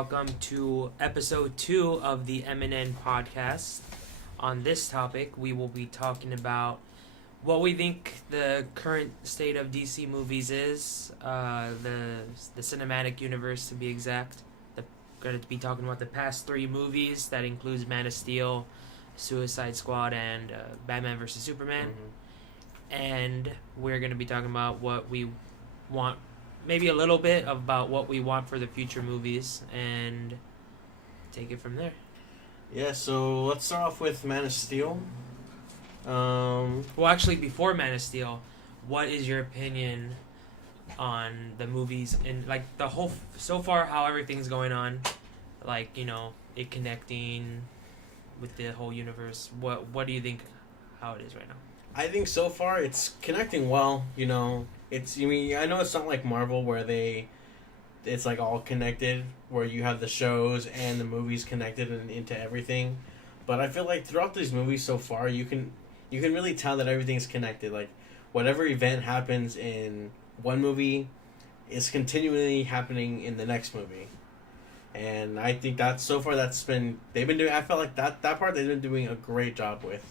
welcome to episode 2 of the M&N podcast. On this topic, we will be talking about what we think the current state of DC movies is, the cinematic universe to be exact. We're going to be talking about the past 3 movies. That includes Man of Steel, Suicide Squad, and Batman vs. Superman. And we're going to be talking about what we want, maybe a little bit about what we want for the future movies, and take it from there. Yeah, so let's start off with Man of Steel. Well, actually, before Man of Steel, what is your opinion on the movies and like the whole so far how everything's going on, like, you know, it connecting with the whole universe? What do you think how it is right now? I think so far it's connecting well. You know, I know it's not like Marvel where it's like all connected, where you have the shows and the movies connected and into everything. But I feel like throughout these movies so far, you can really tell that everything's connected. Like, whatever event happens in one movie is continually happening in the next movie. And I think that so far I felt like that part they've been doing a great job with.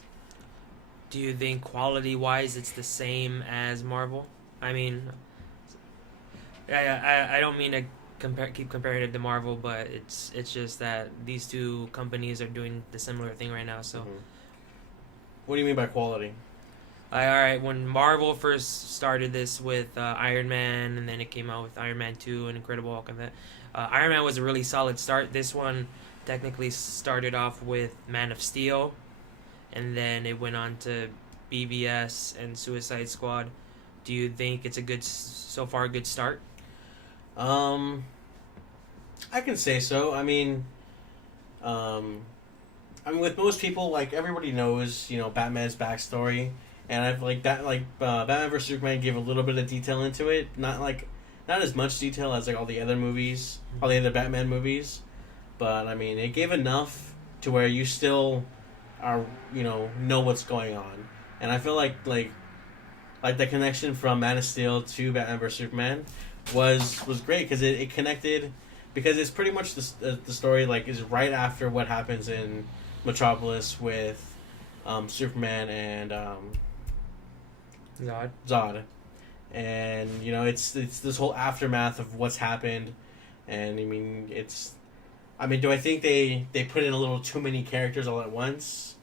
Do you think quality-wise it's the same as Marvel? I mean, I don't mean to keep comparing it to Marvel, but it's just that these two companies are doing the similar thing right now. So, What do you mean by quality? All right, when Marvel first started this with Iron Man, and then it came out with Iron Man 2 and Incredible Hulk, and that Iron Man was a really solid start. This one technically started off with Man of Steel, and then it went on to BVS and Suicide Squad. Do you think it's a good start? I can say so. I mean, with most people, like, everybody knows, you know, Batman's backstory, and I've Batman vs. Superman gave a little bit of detail into it, not as much detail as like all the other Batman movies, but I mean, it gave enough to where you still are, you know what's going on. And I feel like the connection from Man of Steel to Batman vs. Superman was great, because it connected, because it's pretty much the story is right after what happens in Metropolis with Superman and Zod. And, you know, it's this whole aftermath of what's happened. And I mean, do I think they put in a little too many characters all at once?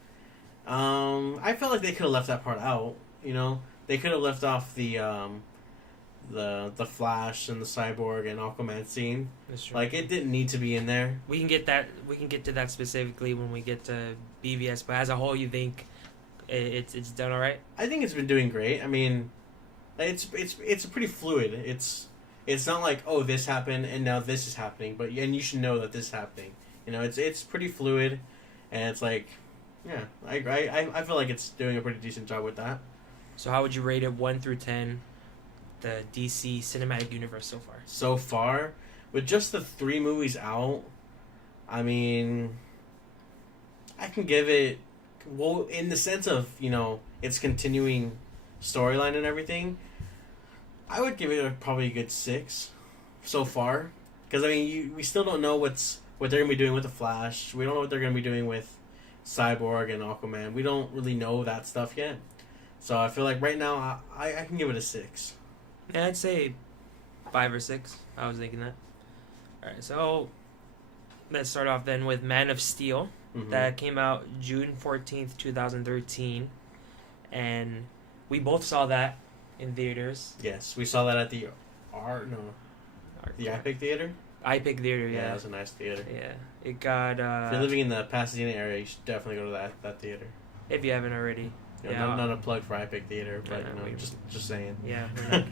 I felt like they could have left that part out. You know, they could have left off the Flash and the Cyborg and Aquaman scene. That's true. Like, it didn't need to be in there. We can get to that specifically when we get to BVS. But as a whole, you think it's done all right? I think it's been doing great. I mean, it's pretty fluid. It's not like, oh, this happened and now this is happening, and you should know that this is happening. You know, it's pretty fluid, and it's like, yeah, I feel like it's doing a pretty decent job with that. So how would you rate it 1 through 10, the DC cinematic universe so far? So far, with just the 3 movies out, I mean, I can give it, well, in the sense of, you know, its continuing storyline and everything, I would give it probably a good 6 so far. Because, I mean, we still don't know what they're going to be doing with the Flash. We don't know what they're going to be doing with Cyborg and Aquaman. We don't really know that stuff yet. So I feel like right now I can give it a 6. Yeah, I'd say 5 or 6. I was thinking that. Alright, so let's start off then with Man of Steel. That came out June 14th, 2013. And we both saw that in theaters. Yes, we saw that at the IPIC Theater? IPIC Theater, yeah. Yeah, that was a nice theater. Yeah. It got... if you're living in the Pasadena area, you should definitely go to that theater. If you haven't already. You know, not a plug for IPIC Theater, but just saying. Yeah,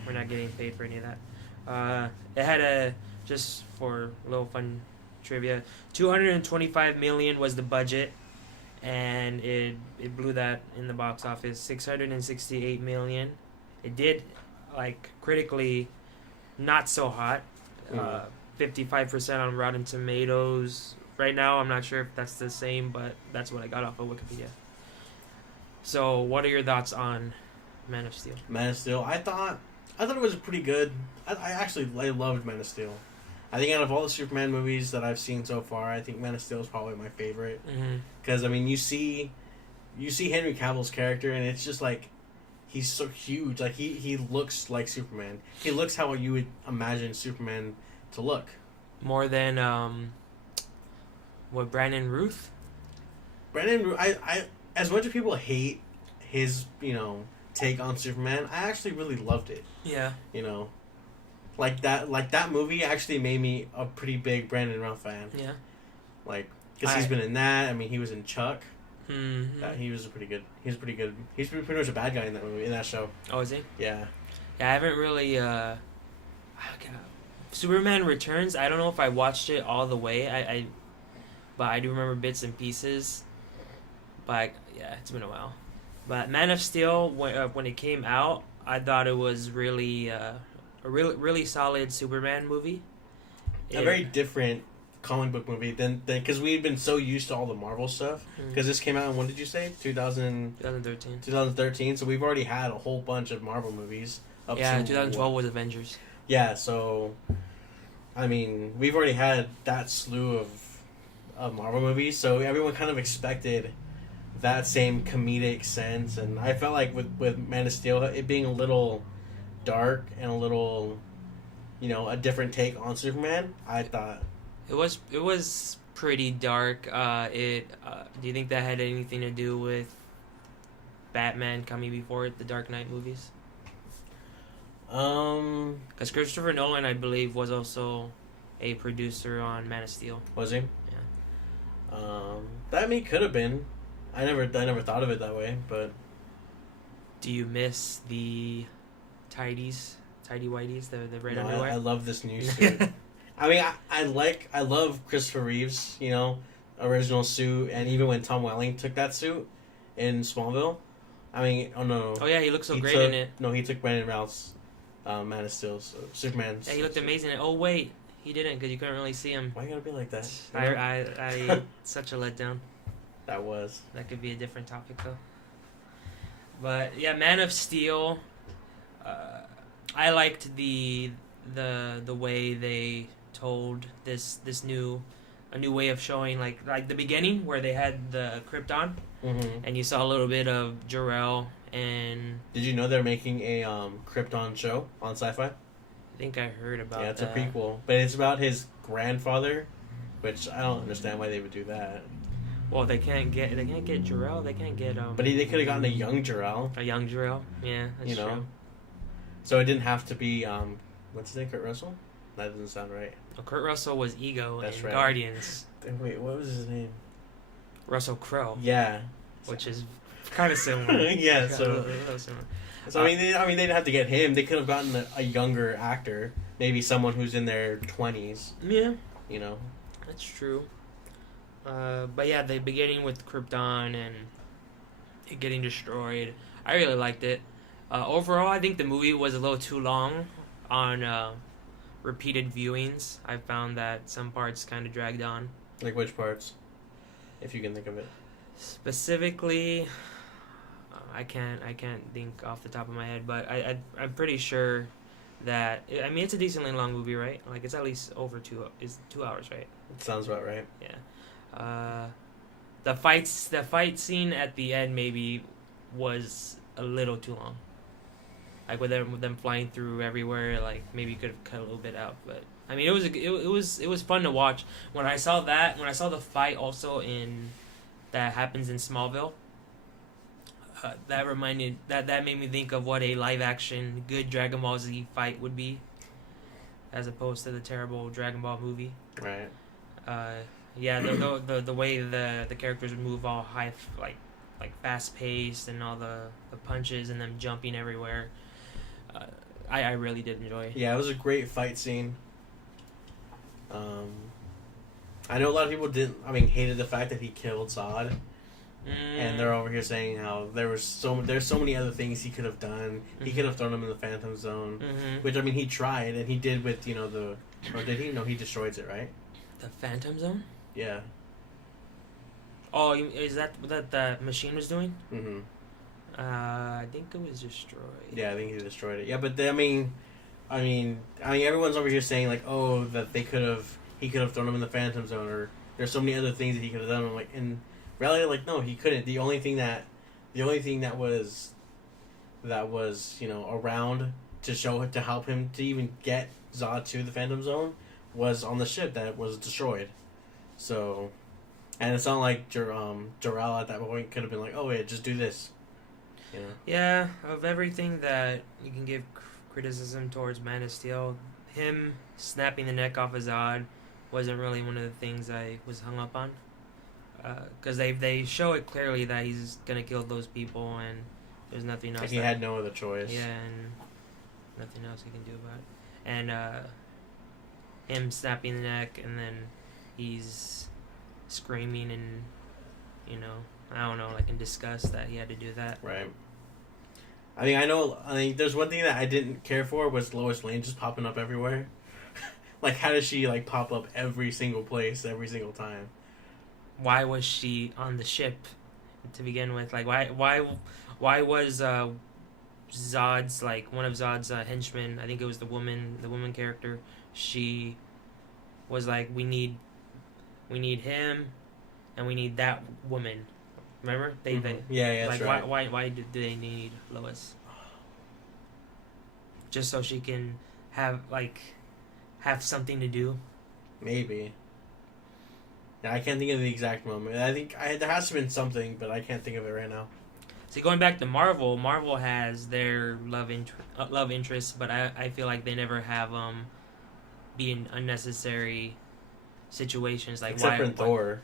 we're not getting paid for any of that. It had just for a little fun trivia, $225 million was the budget, and it blew that in the box office. $668 million. It did, critically, not so hot. 55% on Rotten Tomatoes. Right now, I'm not sure if that's the same, but that's what I got off of Wikipedia. So, what are your thoughts on Man of Steel? Man of Steel, I thought it was pretty good. I loved Man of Steel. I think out of all the Superman movies that I've seen so far, I think Man of Steel is probably my favorite. Because I mean, you see Henry Cavill's character, and it's just like he's so huge. Like he looks like Superman. He looks how you would imagine Superman to look. More than Brandon Ruth? I as much as people hate his take on Superman, I actually really loved it. Yeah. Like that movie actually made me a pretty big Brandon Routh fan. Yeah. Like, because he's been in that. I mean, he was in Chuck. Mm-hmm. He was pretty good. He's pretty good. He's pretty much a bad guy in that movie, in that show. Oh, is he? Yeah. Yeah, I haven't really. Superman Returns. I don't know if I watched it all the way. But I do remember bits and pieces. But yeah, it's been a while. But Man of Steel, when it came out, I thought it was really a really solid Superman movie. A very different comic book movie than because we had been so used to all the Marvel stuff. Because this came out in, when did you say? 2013. 2013. So we've already had a whole bunch of Marvel movies. 2012 was Avengers. Yeah, so I mean, we've already had that slew of Marvel movies, so everyone kind of expected that same comedic sense, and I felt like with Man of Steel, it being a little dark and a little, a different take on Superman, I thought it was pretty dark. Do you think that had anything to do with Batman coming before it, the Dark Knight movies? Because Christopher Nolan, I believe, was also a producer on Man of Steel. Was he? Yeah. That could have been. I never thought of it that way, but. Do you miss the tidy whities, the red underwear? I love this new suit. I mean, I love Christopher Reeve's, original suit, and even when Tom Welling took that suit in Smallville, I mean, oh no. Oh yeah, he looked so great in it. No, he took Brandon Routh's Man of Steel, so Superman. Yeah, he looked amazing. Oh wait, he didn't because you couldn't really see him. Why you gotta be like that? I such a letdown. That could be a different topic though. But yeah, Man of Steel. I liked the way they told a new way of showing like the beginning where they had the Krypton, and you saw a little bit of Jor-El and. Did you know they're making a Krypton show on Sci-Fi? I think I heard about that. Yeah, it's a prequel, but it's about his grandfather, which I don't understand why they would do that. Well, they can't get Jor-El. They can't get But they could have gotten a young Jor-El. A young Jor-El, yeah, that's true. So it didn't have to be what's his name, Kurt Russell? That doesn't sound right. Well, Kurt Russell was Ego in right. Guardians. Wait, what was his name? Russell Crowe. Yeah. Which is kind of similar. Yeah, so. A little similar. So they didn't have to get him. They could have gotten a younger actor, maybe someone who's in their 20s. Yeah. That's true. But yeah, the beginning with Krypton and it getting destroyed, I really liked it. Overall, I think the movie was a little too long on repeated viewings. I found that some parts kind of dragged on. Like which parts? If you can think of it. Specifically, I can't think off the top of my head, but I'm pretty sure that I mean it's a decently long movie, right? Like it's at least over 2 hours, right? It sounds about right. Yeah. The fight scene at the end maybe was a little too long. Like with them flying through everywhere, like maybe you could have cut a little bit out, but I mean it was fun to watch. When I saw the fight also that happens in Smallville, that made me think of what a live action good Dragon Ball Z fight would be, as opposed to the terrible Dragon Ball movie. Right. Yeah, the way the characters would move all high, like fast paced, and all the punches and them jumping everywhere. I really did enjoy. Yeah, it was a great fight scene. I know a lot of people hated the fact that he killed Zod. And they're over here saying how there's so many other things he could have done. He could have thrown him in the Phantom Zone, which he tried, and he did with or did he? No, he destroys it, right? The Phantom Zone? Yeah. Oh, is that what the machine was doing? Mm-hmm. I think it was destroyed. Yeah, I think he destroyed it. Yeah, but I mean, everyone's over here saying like, oh, that he could have thrown him in the Phantom Zone, or there's so many other things that he could have done. I'm like, in reality, like, no, he couldn't. The only thing that was around to help him to even get Zod to the Phantom Zone was on the ship that was destroyed. So, and it's not like Jor-El at that point could have been like, oh wait, just do this. You know? Yeah, of everything that you can give criticism towards Man of Steel, him snapping the neck off of Zod wasn't really one of the things I was hung up on. Because they show it clearly that he's gonna kill those people, and there's nothing else. He had no other choice. Yeah, and nothing else he can do about it. And him snapping the neck, and then he's screaming, and I don't know, like in disgust that he had to do that. Right. I mean, there's one thing that I didn't care for was Lois Lane just popping up everywhere. Like, how does she like pop up every single place every single time? Why was she on the ship to begin with? Like, why was Zod's, like, one of Zod's henchmen, I think it was the woman character, she was like, we need him, and we need that woman. Remember? They yeah, like, right. why do they need Lois? Just so she can have something to do. Maybe. Yeah, I can't think of the exact moment. I think there has to have been something, but I can't think of it right now. See, going back to Marvel has their love interests, but I feel like they never have be in unnecessary situations. Like, except for Thor.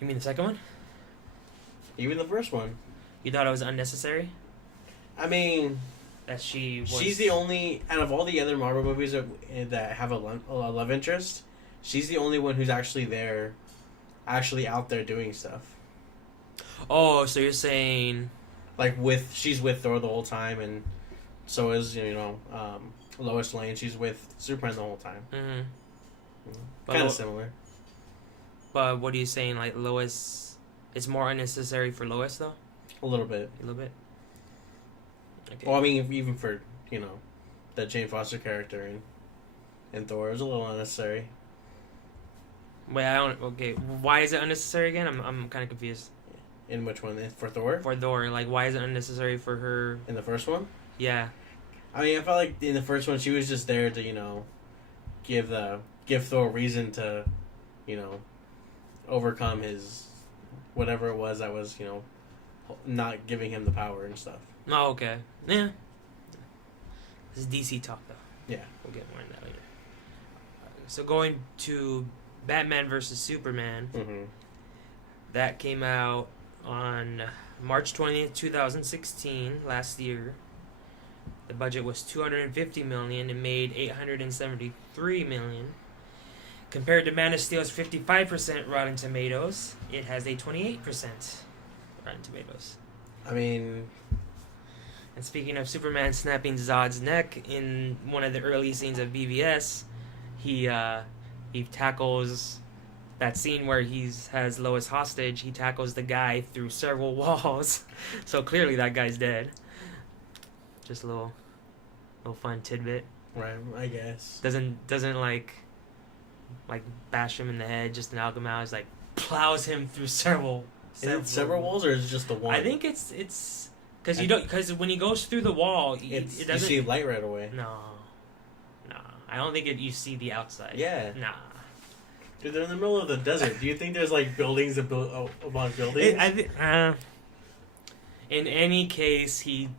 You mean the second one? Even the first one. You thought it was unnecessary? I mean, that she's the only out of all the other Marvel movies that have a love interest. She's the only one who's actually out there doing stuff. Oh, so you're saying, like, she's with Thor the whole time, and so is Lois Lane. She's with Superman the whole time. Mm-hmm. Kind of similar. But what are you saying? Like, Lois, it's more unnecessary for Lois, though. A little bit. Okay. Well, I mean, even for the Jane Foster character in Thor, is a little unnecessary. Wait, I don't. Okay, why is it unnecessary again? I'm kind of confused. In which one? For Thor? For Thor, like, why is it unnecessary for her? In the first one? Yeah. I mean, I felt like in the first one she was just there to give Thor a reason to overcome his whatever it was that was not giving him the power and stuff. Oh, okay. Yeah. This is DC talk, though. Yeah. We'll get more into that later. So going to Batman vs. Superman, that came out on March 20th, 2016, last year. The budget was $250 million and made $873 million. Compared to Man of Steel's 55% Rotten Tomatoes, it has a 28% Rotten Tomatoes. I mean... And speaking of Superman snapping Zod's neck, in one of the early scenes of BVS, he tackles that scene where he has Lois hostage. He tackles the guy through several walls, so clearly that guy's dead. Just a little fun tidbit. Right, I guess. Doesn't like bash him in the head, just knock him out. It's like plows him through several. Is it several walls or is it just the one? I think it's. Because when he goes through the wall, it doesn't... You see light right away. No. I don't think you see the outside. Yeah. Nah. Dude, they're in the middle of the desert. Do you think there's like buildings upon buildings? In any case, he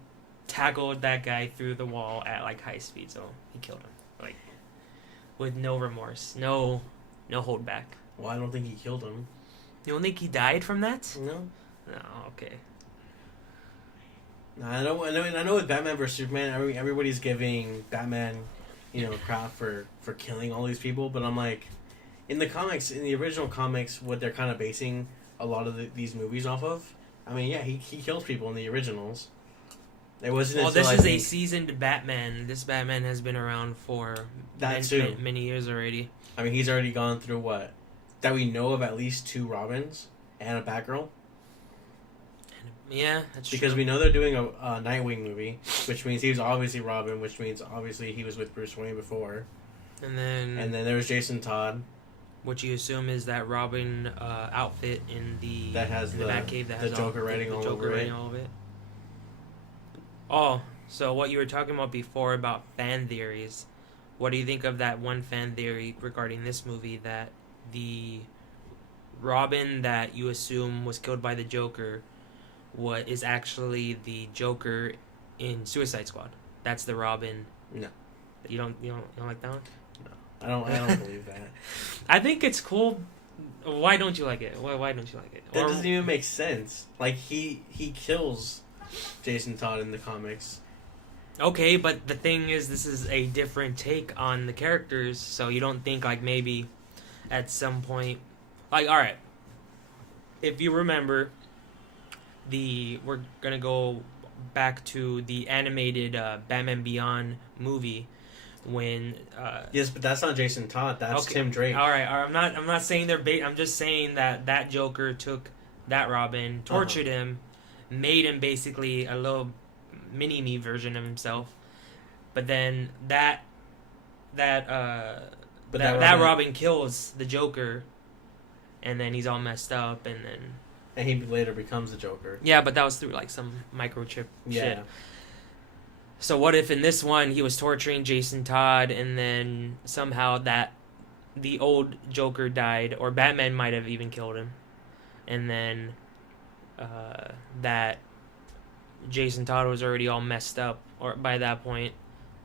tackled that guy through the wall at like high speed, so he killed him, like, with no remorse, no holdback. Well, I don't think he killed him. You don't think he died from that? No. No. Okay. I know. With Batman vs Superman, everybody's giving Batman, crap for killing all these people. But I'm like, in the original comics, what they're kind of basing a lot of these movies off of. I mean, yeah, he kills people in the originals. It wasn't. Well, this is a seasoned Batman. This Batman has been around for many years already. I mean, he's already gone through that we know of at least 2 Robins and a Batgirl. Yeah, that's because true. we know they're doing a Nightwing movie, which means he was obviously Robin, which means obviously he was with Bruce Wayne before. And then there was Jason Todd. what you assume is that Robin outfit in the That has in the Batcave that the has Joker writing all over it. all of it. Oh, so what you were talking about before about fan theories, what do you think of that one fan theory regarding this movie that the Robin that you assume was killed by the Joker what is actually the Joker in Suicide Squad? That's the Robin. No. You don't like that one? I don't believe that. I think it's cool. Why don't you like it? Why don't you like it? That doesn't even make sense. Like he kills Jason Todd in the comics. Okay, but the thing is, this is a different take on the characters, so you don't think like maybe at some point, like, all right, if you remember, we're gonna go back to the animated Batman Beyond movie when Yes, but that's not Jason Todd. That's okay, Tim Drake. All right. I'm not saying they're bait. I'm just saying that Joker took that Robin, tortured him, made him basically a little mini me version of himself. But then that Robin kills the Joker, and then he's all messed up, and he later becomes the Joker. Yeah, but that was through like some microchip shit. So what if in this one he was torturing Jason Todd, and then somehow the old Joker died, or Batman might have even killed him, and then that Jason Todd was already all messed up or by that point,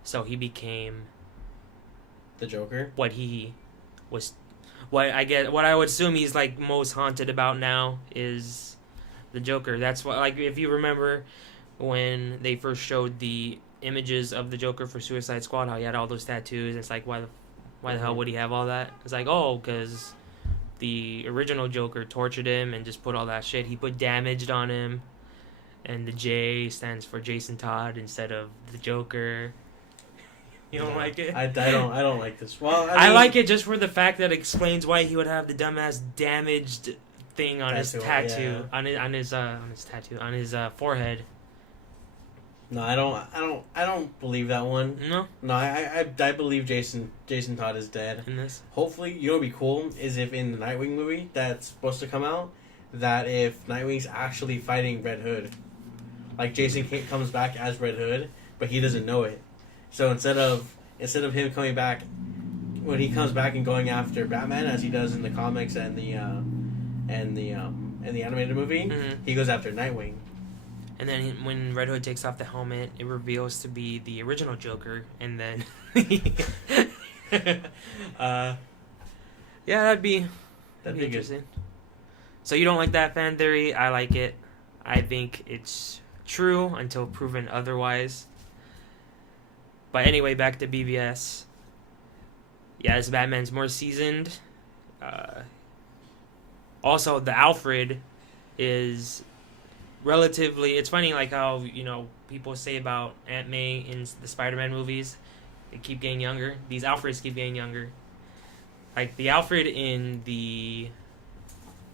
so he became the Joker. What he was, what I would assume he's like most haunted about now is the Joker. That's what, like, if you remember when they first showed the images of the Joker for Suicide Squad, how he had all those tattoos. It's like, why the hell would he have all that? It's like, oh, because the original Joker tortured him and just put all that shit. He put damaged on him, and the J stands for Jason Todd instead of the Joker. You don't like it? I don't like this. Well, I like it just for the fact that it explains why he would have the dumbass damaged thing on his tattoo, on his forehead. No, I don't believe that one. No, I believe Jason Todd is dead. In this, hopefully, you know what'd be cool is if in the Nightwing movie that's supposed to come out, that if Nightwing's actually fighting Red Hood, like Jason comes back as Red Hood, but he doesn't know it. So instead of him coming back, when he comes back and going after Batman as he does in the comics and the animated movie, he goes after Nightwing. And then when Red Hood takes off the helmet, it reveals to be the original Joker, and then that'd be interesting. Good. So you don't like that fan theory? I like it. I think it's true until proven otherwise. But anyway, back to BVS. Yeah, this Batman's more seasoned. Also, the Alfred is relatively... It's funny, like how, people say about Aunt May in the Spider-Man movies. They keep getting younger. These Alfreds keep getting younger. Like, the Alfred in the...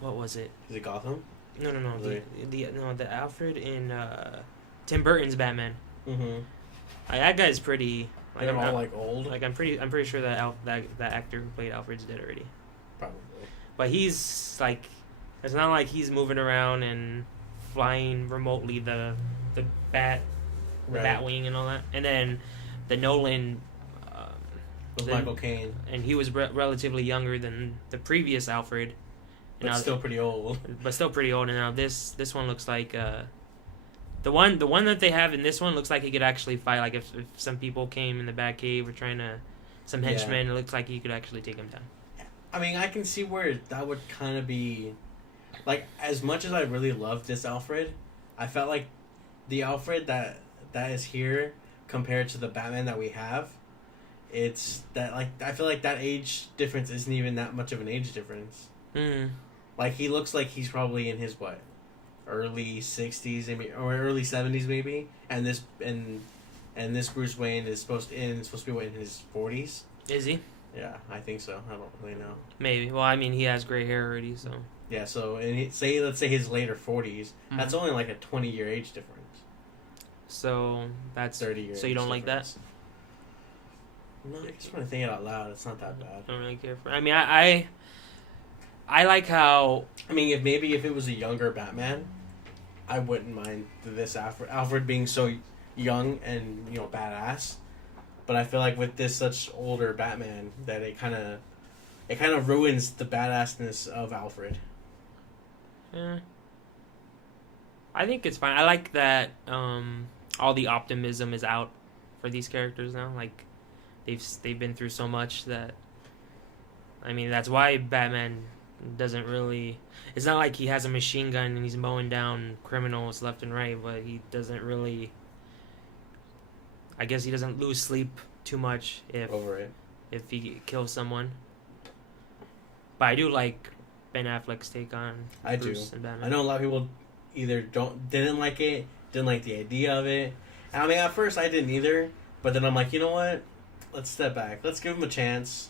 What was it? Is it Gotham? No. The Alfred in Tim Burton's Batman. Mm-hmm. That guy's pretty. Like, they're all old. Like I'm pretty sure that actor who played Alfred's dead already. Probably. But he's like, it's not like he's moving around and flying remotely the Batwing and all that. And then the Nolan. Was Michael Caine. And he was relatively younger than the previous Alfred. But still pretty old. And now this one looks like. The one that they have in this one looks like he could actually fight. Like if some people came in the Batcave or trying to, some henchmen, it looks like he could actually take him down. I mean, I can see where that would kind of be, like, as much as I really love this Alfred, I felt like the Alfred that is here compared to the Batman that we have, it's that, like, I feel like that age difference isn't even that much of an age difference. Like, he looks like he's probably in his early 60s maybe, or early 70s maybe, and this Bruce Wayne is supposed to be in his 40s. Is he? Yeah, I think so. I don't really know. Maybe. Well, I mean, he has gray hair already, so. Yeah, so let's say his later 40s. That's only like a 20-year age difference. So that's 30 years. So you don't like that? No, I just want to think it out loud. It's not that bad. I don't really care for. I mean, I like how. I mean, if it was a younger Batman, I wouldn't mind this Alfred being so young and badass. But I feel like with this such older Batman that it kind of ruins the badassness of Alfred. Yeah. I think it's fine. I like that all the optimism is out for these characters now. Like they've been through so much that. I mean, that's why Batman doesn't really. It's not like he has a machine gun and he's mowing down criminals left and right, but he doesn't really. I guess he doesn't lose sleep too much if he kills someone. But I do like Ben Affleck's take on Bruce and Batman. I know a lot of people either didn't like it, didn't like the idea of it. And I mean, at first I didn't either, but then I'm like, you know what? Let's step back. Let's give him a chance,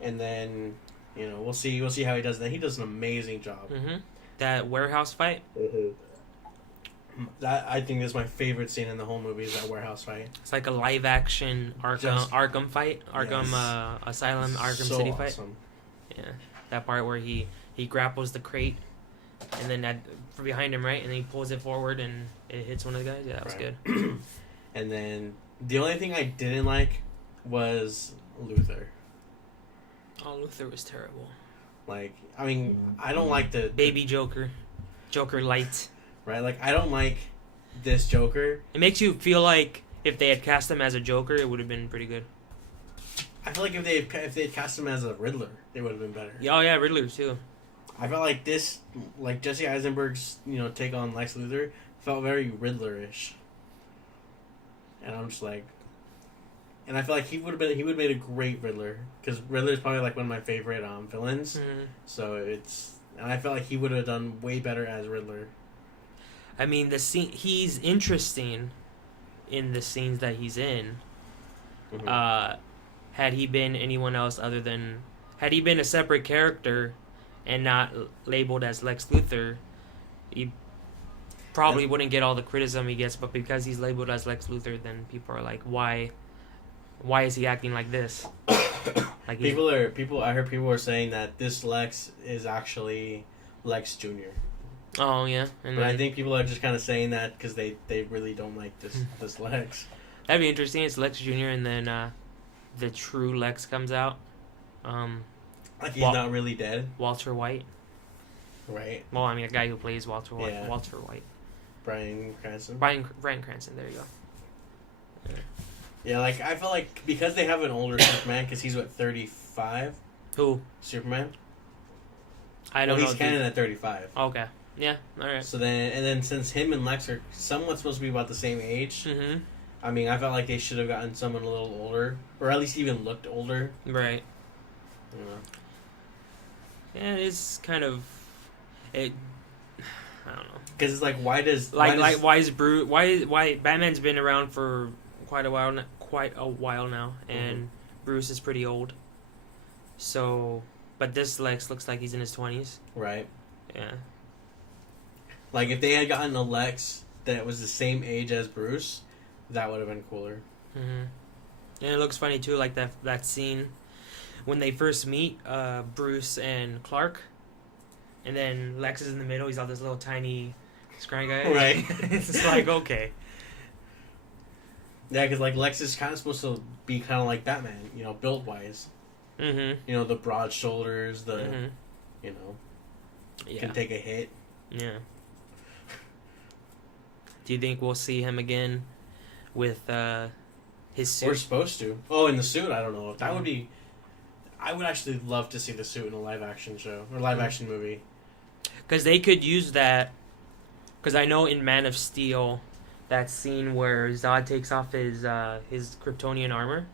and then we'll see how he does that. He does an amazing job. Mm-hmm. That warehouse fight. Mm-hmm. That I think is my favorite scene in the whole movie is that warehouse fight. It's like a live action Arkham fight, Asylum, Arkham so City awesome. fight. Yeah, that part where he grapples the crate, and then from behind him, right, and then he pulls it forward and it hits one of the guys. Yeah, that was good. And then the only thing I didn't like was Luthor. Oh, Luthor was terrible. Like, I mean, I don't like the baby Joker light. Right, like I don't like this Joker. It makes you feel like if they had cast him as a Joker, it would have been pretty good. I feel like if they had cast him as a Riddler, it would have been better. Oh yeah, Riddler too. I felt like this, like Jesse Eisenberg's, take on Lex Luthor felt very Riddler-ish. And I'm just like, and I feel like he would have made a great Riddler because Riddler is probably like one of my favorite villains. Mm-hmm. So and I felt like he would have done way better as Riddler. I mean, he's interesting in the scenes that he's in. Mm-hmm. Had he been anyone else had he been a separate character and not labeled as Lex Luthor, he probably wouldn't get all the criticism he gets. But because he's labeled as Lex Luthor, then people are like, why is he acting like this? Like I heard people are saying that this Lex is actually Lex Jr. Oh yeah, but I think people are just kind of saying that because they really don't like this Lex. That'd be interesting. It's Lex Jr. and then the true Lex comes out. Like he's not really dead. Walter White. Right. Well, I mean, a guy who plays Walter White. Yeah. Walter White. Bryan Cranston. Bryan Cranston. There you go. Yeah, like I feel like because they have an older Superman, because he's 35. Who? Superman. I don't know. He's canon at 35. Okay. Yeah. All right. So then since him and Lex are somewhat supposed to be about the same age, Mm-hmm. I mean, I felt like they should have gotten someone a little older, or at least even looked older. Right. You know. Yeah, it's kind of it. I don't know. Because it's like, why is Bruce? Why Batman's been around for quite a while now, and Bruce is pretty old. So, but this Lex looks like he's in his 20s. Right. Yeah. Like if they had gotten a Lex that was the same age as Bruce, that would have been cooler. Mm-hmm. And it looks funny too, like that scene when they first meet Bruce and Clark, and then Lex is in the middle. He's all this little tiny scrawny guy. Right. It's like, okay. Yeah, because like Lex is kind of supposed to be kind of like Batman, build wise. Mm-hmm. The broad shoulders, can take a hit. Yeah. Do you think we'll see him again with his suit? We're supposed to. Oh, in the suit? I don't know. That would be... I would actually love to see the suit in a live-action show. Or live-action movie. Because they could use that... Because I know in Man of Steel, that scene where Zod takes off his Kryptonian armor,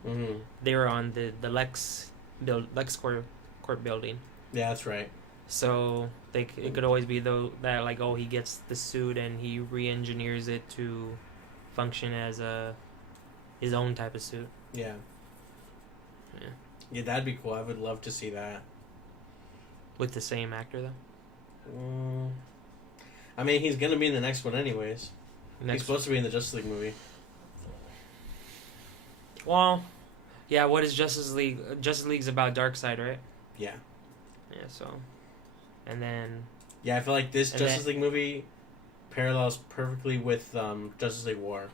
they were on the Lex Corp building. Yeah, that's right. So it could always be that like, oh, he gets the suit and he re-engineers it to function as his own type of suit. Yeah. Yeah. Yeah, that'd be cool. I would love to see that. With the same actor though. I mean, he's gonna be in the next one anyways. He's supposed to be in the Justice League movie. Well, yeah. What is Justice League? Justice League's about Darkseid, right? Yeah. Yeah. So, and then. Yeah, I feel like this Justice League movie parallels perfectly with Justice League War.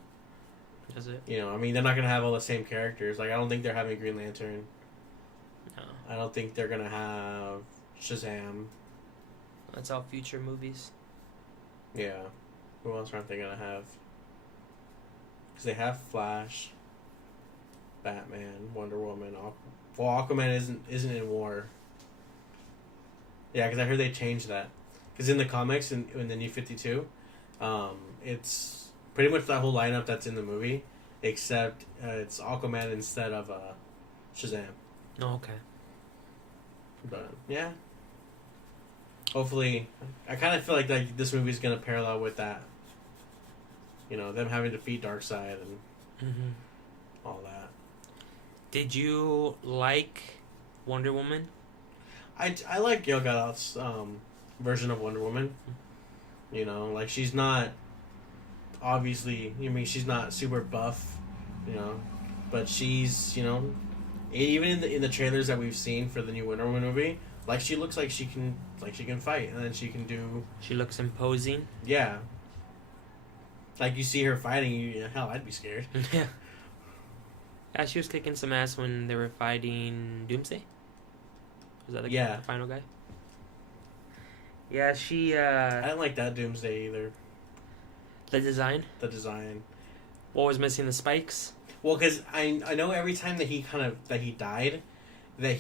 Does it? You know, I mean, they're not gonna have all the same characters. Like, I don't think they're having Green Lantern. No. I don't think they're gonna have Shazam. That's all future movies. Yeah. Who else aren't they gonna have? Because they have Flash, Batman, Wonder Woman. Aquaman isn't in War. Yeah, because I heard they changed that. Because in the comics, in the New 52, it's pretty much that whole lineup that's in the movie, except it's Aquaman instead of Shazam. Oh, okay. But yeah, hopefully, I kind of feel like this movie's gonna parallel with that. You know, them having to defeat Darkseid and all that. Did you like Wonder Woman? I like Gal Gadot's version of Wonder Woman. You know, like, she's not obviously. I mean, she's not super buff. You know, but she's, you know, even in the trailers that we've seen for the new Wonder Woman movie, like, she looks like she can fight, and then she can do. She looks imposing. Yeah. Like, you see her fighting, hell, I'd be scared. Yeah. Yeah, she was kicking some ass when they were fighting Doomsday. Was that the final guy? Yeah, she. I didn't like that Doomsday either. The design. What was missing? The spikes. Well, because I know every time that he died, when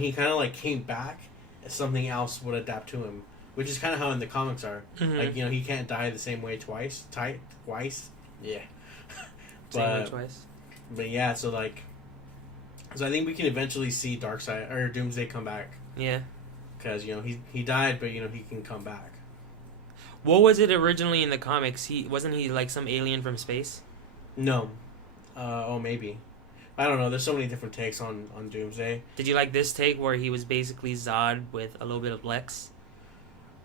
he kind of like came back, something else would adapt to him, which is kind of how in the comics are. Mm-hmm. Like, you know, he can't die the same way twice. Yeah. Same way twice. But yeah, so I think we can eventually see Darkseid or Doomsday come back. Yeah. Because, you know, he died, but, you know, he can come back. What was it originally in the comics? Wasn't he like some alien from space? No. Maybe. I don't know. There's so many different takes on Doomsday. Did you like this take where he was basically Zod with a little bit of Lex?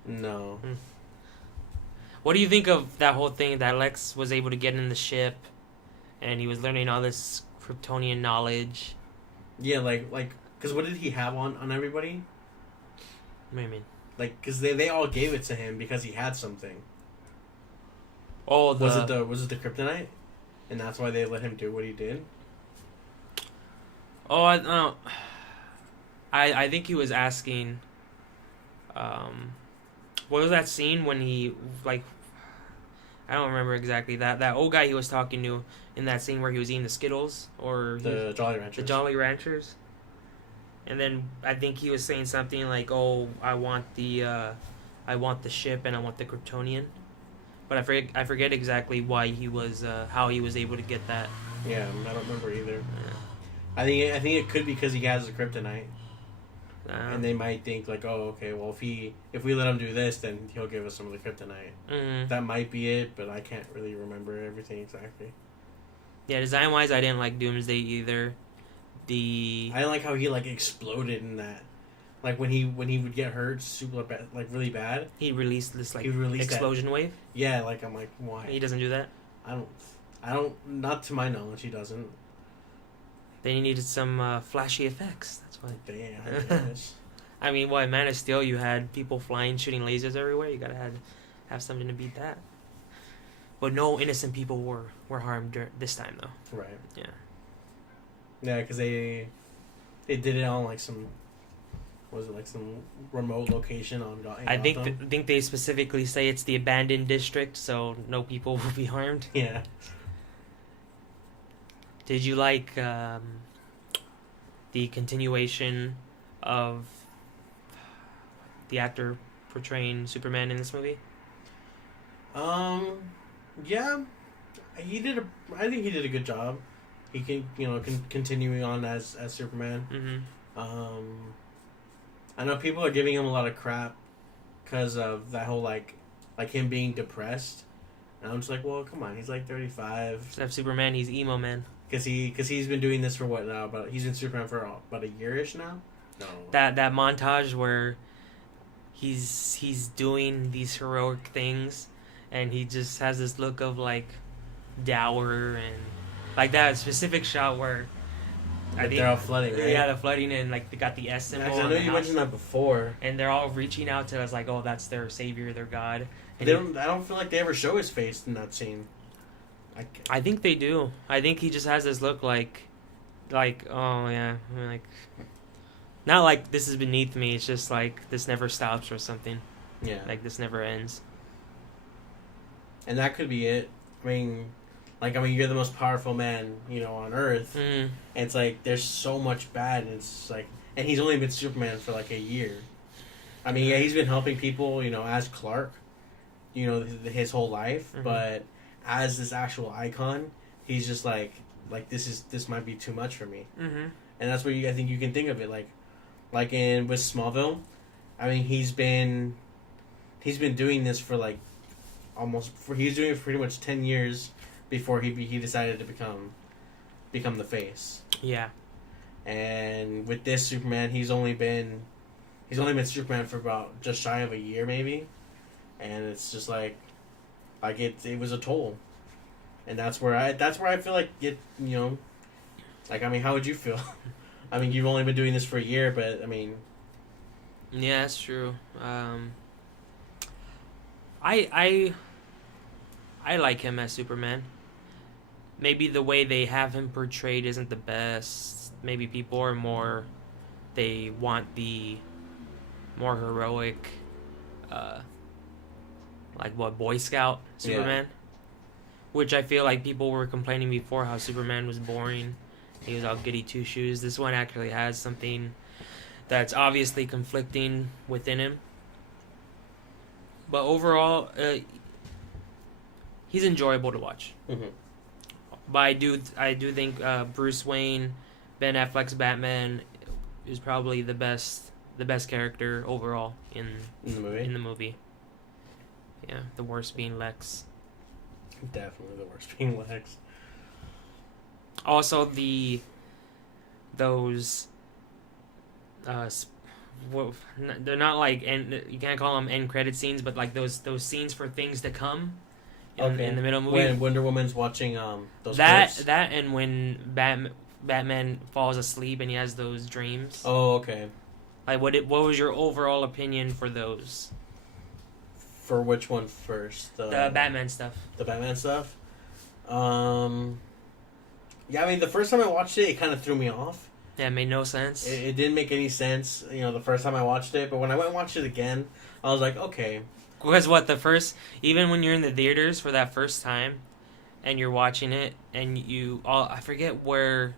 No. What do you think of that whole thing that Lex was able to get in the ship and he was learning all this Kryptonian knowledge? Yeah, like, because what did he have on everybody? What do you mean? Like, because they all gave it to him because he had something. Oh, was it the kryptonite, and that's why they let him do what he did? Oh, I don't know. I think he was asking. What was that scene when he like? I don't remember exactly that old guy he was talking to in that scene where he was eating the Skittles or the Jolly Ranchers. The Jolly Ranchers. And then I think he was saying something like, "Oh, I want the ship and I want the Kryptonian," but I forget exactly why he was how he was able to get that. Yeah, I don't remember either. Yeah. I think it could be because he has the kryptonite, and they might think like, "Oh, okay, well if we let him do this, then he'll give us some of the kryptonite." Mm-hmm. That might be it, but I can't really remember everything exactly. Yeah, design wise, I didn't like Doomsday either. I didn't like how he like exploded in that. Like when he would get hurt super bad, like really bad. He released this explosion wave. Yeah, like I'm like, why? He doesn't do that. I don't. Not to my knowledge, he doesn't. Then he needed some flashy effects. That's why. Damn. I mean, what, Man of Steel? You had people flying, shooting lasers everywhere. You gotta have something to beat that. But no innocent people were harmed this time, though. Right. Yeah. Yeah, because they did it on like some, was it like some remote location on Gotham? I think they specifically say it's the abandoned district, so no people will be harmed. Yeah. Did you like the continuation of the actor portraying Superman in this movie? Yeah, I think he did a good job. He can, continuing on as Superman. Mm-hmm. I know people are giving him a lot of crap because of that whole like him being depressed, and I'm just like, well, come on, he's like 35. Instead of Superman, he's emo man. Because he's been doing this for what now? He's been Superman for about a year-ish now. No. That montage where he's doing these heroic things, and he just has this look of like dour and like that specific shot where Like they're all flooding, right? Yeah, the flooding, and like they got the S symbol. Actually, I know you mentioned that before. And they're all reaching out to us like, oh, that's their savior, their god. And I don't feel like they ever show his face in that scene. I think they do. I think he just has this look like oh yeah, like not like this is beneath me. It's just like this never stops or something. Yeah. Like this never ends. And that could be it. I mean, you're the most powerful man, on Earth. Mm. And it's like, there's so much bad, and it's like, and he's only been Superman for like a year. I mean, yeah, he's been helping people, as Clark, his whole life, Mm-hmm. but as this actual icon, he's just like this might be too much for me. Mm-hmm. And that's what I think you can think of it like with Smallville. I mean, he's been doing this for like he's doing it for pretty much 10 years before he decided to become the face. Yeah. And with this Superman, he's only been Superman for about just shy of a year maybe. And it's just like it was a toll. And that's where I feel like it, I mean, how would you feel? I mean, you've only been doing this for a year, but I mean, yeah, that's true. I like him as Superman. Maybe the way they have him portrayed isn't the best. Maybe people are they want the more heroic, Boy Scout Superman. Yeah. Which I feel like people were complaining before how Superman was boring. He was all goody two-shoes. This one actually has something that's obviously conflicting within him. But overall, he's enjoyable to watch. Mm-hmm. But I do think Bruce Wayne, Ben Affleck's Batman, is probably the best character overall in the movie. Yeah, the worst being Lex. Definitely the worst being Lex. Also, those they're not like you can't call them end credit scenes, but like those scenes for things to come. In the middle of the movie, when Wonder Woman's watching those clips. And when Batman falls asleep and he has those dreams. Oh, okay. Like what was your overall opinion for those? For which one first? The Batman stuff. The Batman stuff? Yeah, I mean, the first time I watched it kind of threw me off. Yeah, it made no sense. It didn't make any sense, the first time I watched it. But when I went and watched it again, I was like, okay. Because even when you're in the theaters for that first time, and you're watching it, and I forget where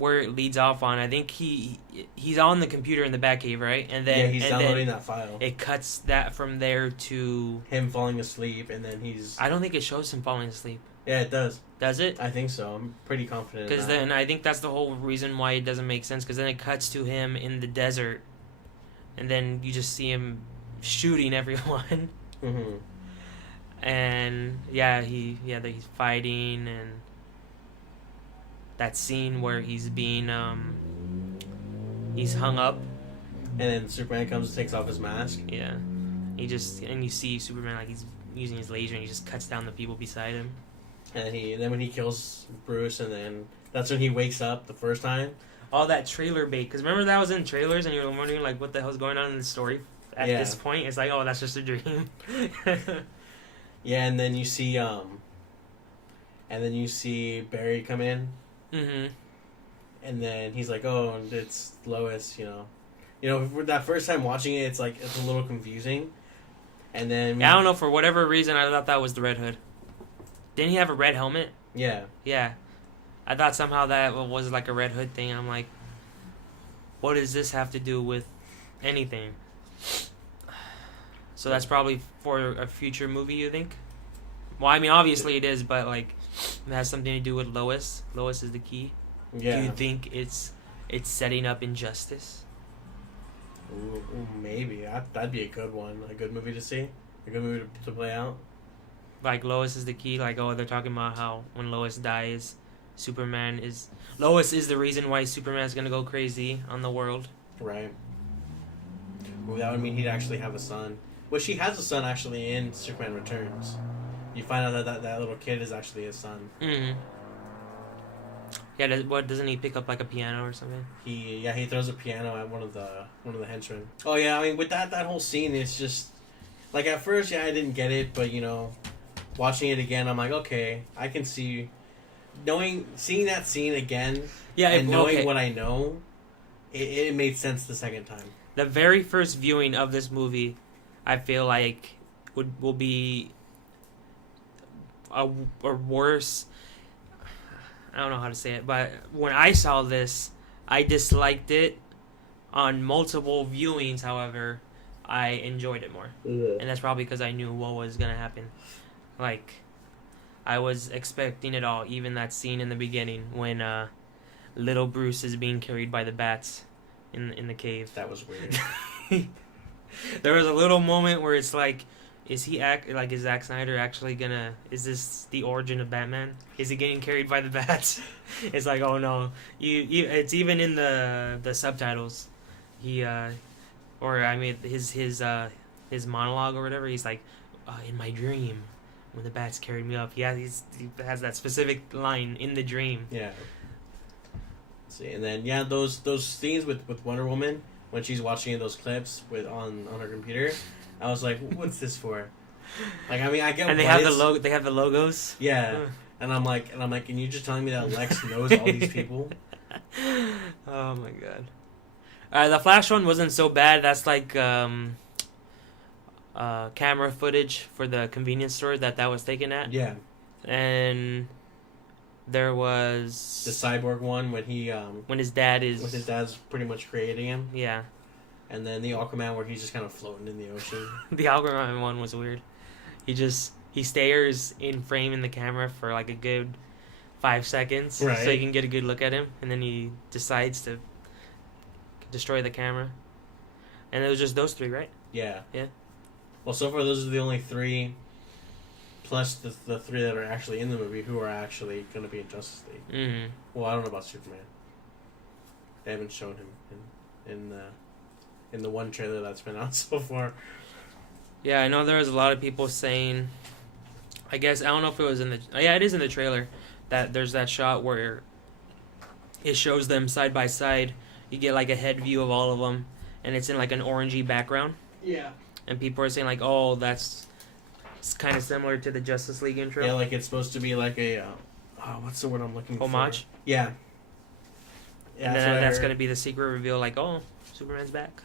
it leads off on. I think he's on the computer in the Batcave, right? And then he's downloading that file. It cuts that from there to him falling asleep, and then he's. I don't think it shows him falling asleep. Yeah, it does. Does it? I think so. I'm pretty confident. Because then I think that's the whole reason why it doesn't make sense. Because then it cuts to him in the desert, and then you just see him shooting everyone. Mm-hmm. And he's fighting, and that scene where he's being he's hung up, and then Superman comes and takes off his mask. Yeah, and you see Superman like he's using his laser, and he just cuts down the people beside him. And then when he kills Bruce, and then that's when he wakes up the first time. All that trailer bait, because remember that was in trailers, and you were wondering like what the hell's going on in the story. At this point, it's like, oh, that's just a dream. Yeah, and then you see Barry come in. Mm-hmm. And then he's like, oh, it's Lois, for that first time watching it, it's like, it's a little confusing. And then... I don't know, for whatever reason, I thought that was the Red Hood. Didn't he have a red helmet? Yeah. Yeah. I thought somehow that was like a Red Hood thing. I'm like, what does this have to do with anything? So that's probably for a future movie, you think? Well, I mean, obviously it is, but like, it has something to do with Lois. Lois is the key. Yeah. Do you think it's setting up Injustice? Ooh, maybe. That'd be a good one. A good movie to see. A good movie to play out. Like, Lois is the key. Like, oh, they're talking about how when Lois dies, Lois is the reason why Superman's gonna go crazy on the world. Right. that would mean he'd actually have a son. Which he has a son actually in Superman Returns. You find out that little kid is actually his son. Mm-hmm. Yeah, doesn't he pick up like a piano or something? He throws a piano at one of the henchmen. Oh yeah, I mean with that whole scene, it's just like at first, I didn't get it, but watching it again, I'm like, okay, I can see, seeing that scene again, and knowing what I know, it made sense the second time. The very first viewing of this movie, I feel like will be a worse. I don't know how to say it, but when I saw this, I disliked it. On multiple viewings, however, I enjoyed it more. Yeah. And that's probably because I knew what was going to happen. Like, I was expecting it all, even that scene in the beginning when little Bruce is being carried by the bats in the cave. That was weird. There was a little moment where it's like, is Zack Snyder actually gonna, is this the origin of Batman? Is he getting carried by the bats? It's like, oh no. It's even in the subtitles. His monologue or whatever, he's like, in my dream, when the bats carried me up. He has that specific line in the dream. Yeah. See, and then those scenes with Wonder Woman when she's watching those clips on her computer, I was like, what's this for? Like, I mean, I get. And they have the logos. Yeah, and I'm like, and you're just telling me that Lex knows all these people? Oh my god. The Flash one wasn't so bad. That's like camera footage for the convenience store that was taken at. Yeah. And there was the Cyborg one when his dad's pretty much creating him. Yeah. And then the Aquaman where he's just kind of floating in the ocean. The Aquaman one was weird. He stares in frame in the camera for like a good 5 seconds, right, so you can get a good look at him, and then he decides to destroy the camera. And it was just those three, right? Yeah. Yeah. Well, so far those are the only three, plus the three that are actually in the movie who are actually going to be in Justice League. Mm-hmm. Well, I don't know about Superman. They haven't shown him in the one trailer that's been out so far. Yeah, I know there was a lot of people saying, I guess, I don't know if it was it is in the trailer, that there's that shot where it shows them side by side. You get like a head view of all of them, and it's in like an orangey background. Yeah. And people are saying like, oh, it's kind of similar to the Justice League intro. Yeah, like it's supposed to be like a, what's the word I'm looking for? Homage? Yeah. Yeah, and then that's going to be the secret reveal, like, oh, Superman's back.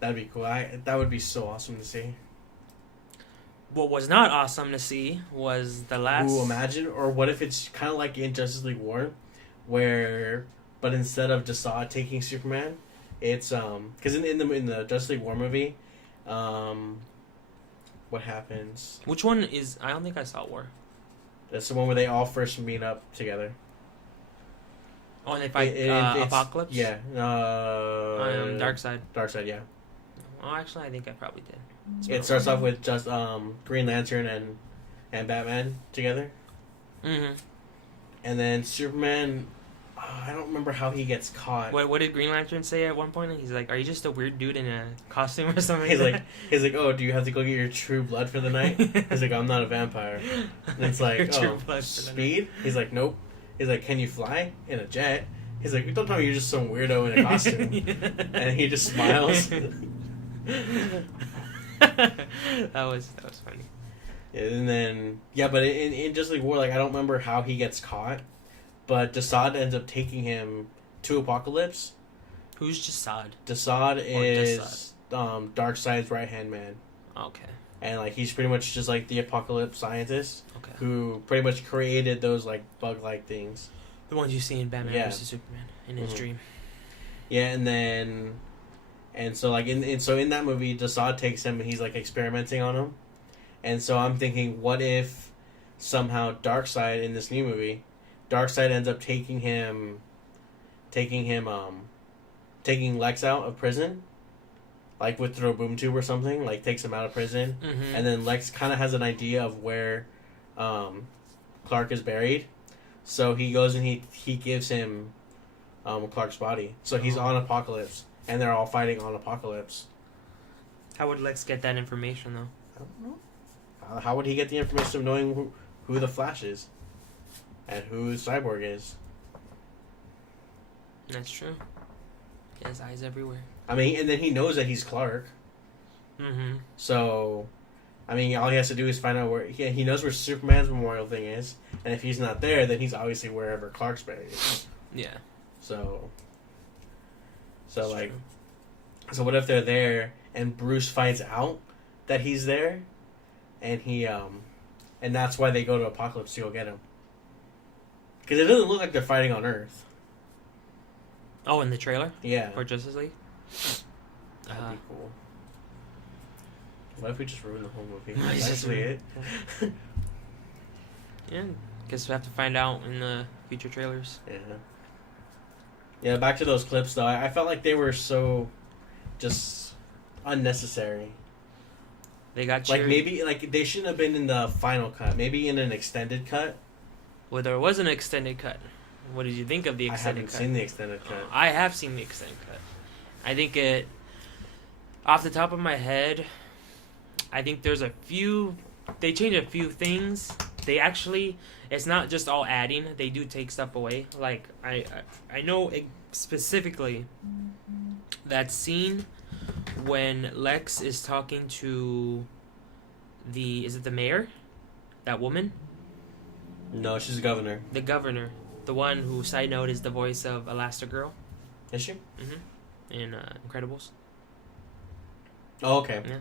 That'd be cool. That would be so awesome to see. What was not awesome to see was the last... Ooh, imagine, or what if it's kind of like in Justice League War, but instead of Desaad taking Superman, it's, because in the Justice League War movie, what happens? Which one is... I don't think I saw War. That's the one where they all first meet up together. Oh, and they fight Apocalypse? Yeah. Darkseid. Darkseid, yeah. Oh, actually, I think I probably did. It starts off with just Green Lantern and Batman together. Mm-hmm. And then Superman, I don't remember how he gets caught. What did Green Lantern say at one point? He's like, "Are you just a weird dude in a costume or something?" He's like, "Oh, do you have to go get your true blood for the night?" He's like, "I'm not a vampire." And it's like, "Oh, speed?" He's like, "Nope." He's like, "Can you fly in a jet?" He's like, "Don't tell me you're just some weirdo in a costume." Yeah. And he just smiles. that was funny. And then but in Justice League War, like I don't remember how he gets caught, but Desaad ends up taking him to Apocalypse. Who's Desaad? Desaad is Darkseid's right hand man. Okay. And like he's pretty much just like the Apocalypse scientist. Okay. Who pretty much created those like bug like things. The ones you see in Batman vs Superman in his dream. Yeah, and so like in that movie, Desaad takes him and he's like experimenting on him. And so I'm thinking, what if somehow Darkseid in this new movie, Darkseid ends up taking Lex out of prison, like through a boom tube or something, like takes him out of prison, and then Lex kind of has an idea of where Clark is buried, so he goes and he gives him Clark's body, so he's on Apocalypse, and they're all fighting on Apocalypse. How would Lex get that information though? I don't know. How would he get the information of knowing who the Flash is and who Cyborg is? That's true. He has eyes everywhere. I mean, and then he knows that he's Clark. Mm-hmm. So, I mean, all he has to do is find out where he knows where Superman's memorial thing is, and if he's not there, then he's obviously wherever Clark's buried. Yeah. So That's like, true. so what if they're there and Bruce finds out that he's there, and and that's why they go to Apocalypse to go get him. Because it doesn't look like they're fighting on Earth. Oh, in the trailer? Yeah. Or Justice League? That'd be cool. What if we just ruin the whole movie? No, That's actually it. Yeah. Guess we have to find out in the future trailers. Yeah. Yeah, back to those clips, though. I felt like they were so just unnecessary. They got Like, maybe, like, they shouldn't have been in the final cut. Maybe in an extended cut. Well, there was an extended cut. What did you think of the I extended haven't cut? seen the extended cut. I have seen the extended cut. I think it, off the top of my head, I think there's a few, they change a few things. They actually, it's not just all adding. They do take stuff away. Like, I know specifically that scene when Lex is talking to is it the mayor? That woman? No, she's a governor. The governor. The one who, side note, is the voice of Elastigirl. Is she? Mm-hmm. In Incredibles. Oh, okay. Yeah.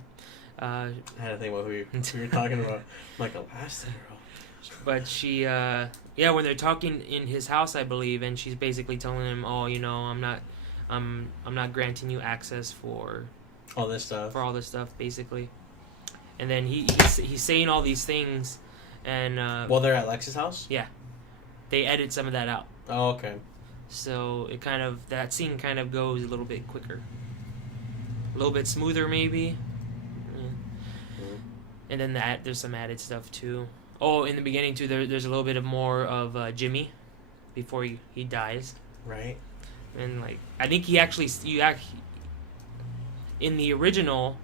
I had to think about who you were talking about. I'm like, Elastigirl. But she, when they're talking in his house, I believe, and she's basically telling him, "Oh, I'm not granting you access for All this stuff. for all this stuff, basically." And then he's saying all these things, and Well, they're at Lex's house? they edit some of that out. Oh, okay. So that scene kind of goes a little bit quicker, a little bit smoother, maybe. Yeah. Mm. And then there's some added stuff too. Oh, in the beginning too, there's a little bit of more of Jimmy before he dies. Right. And like I think in the original,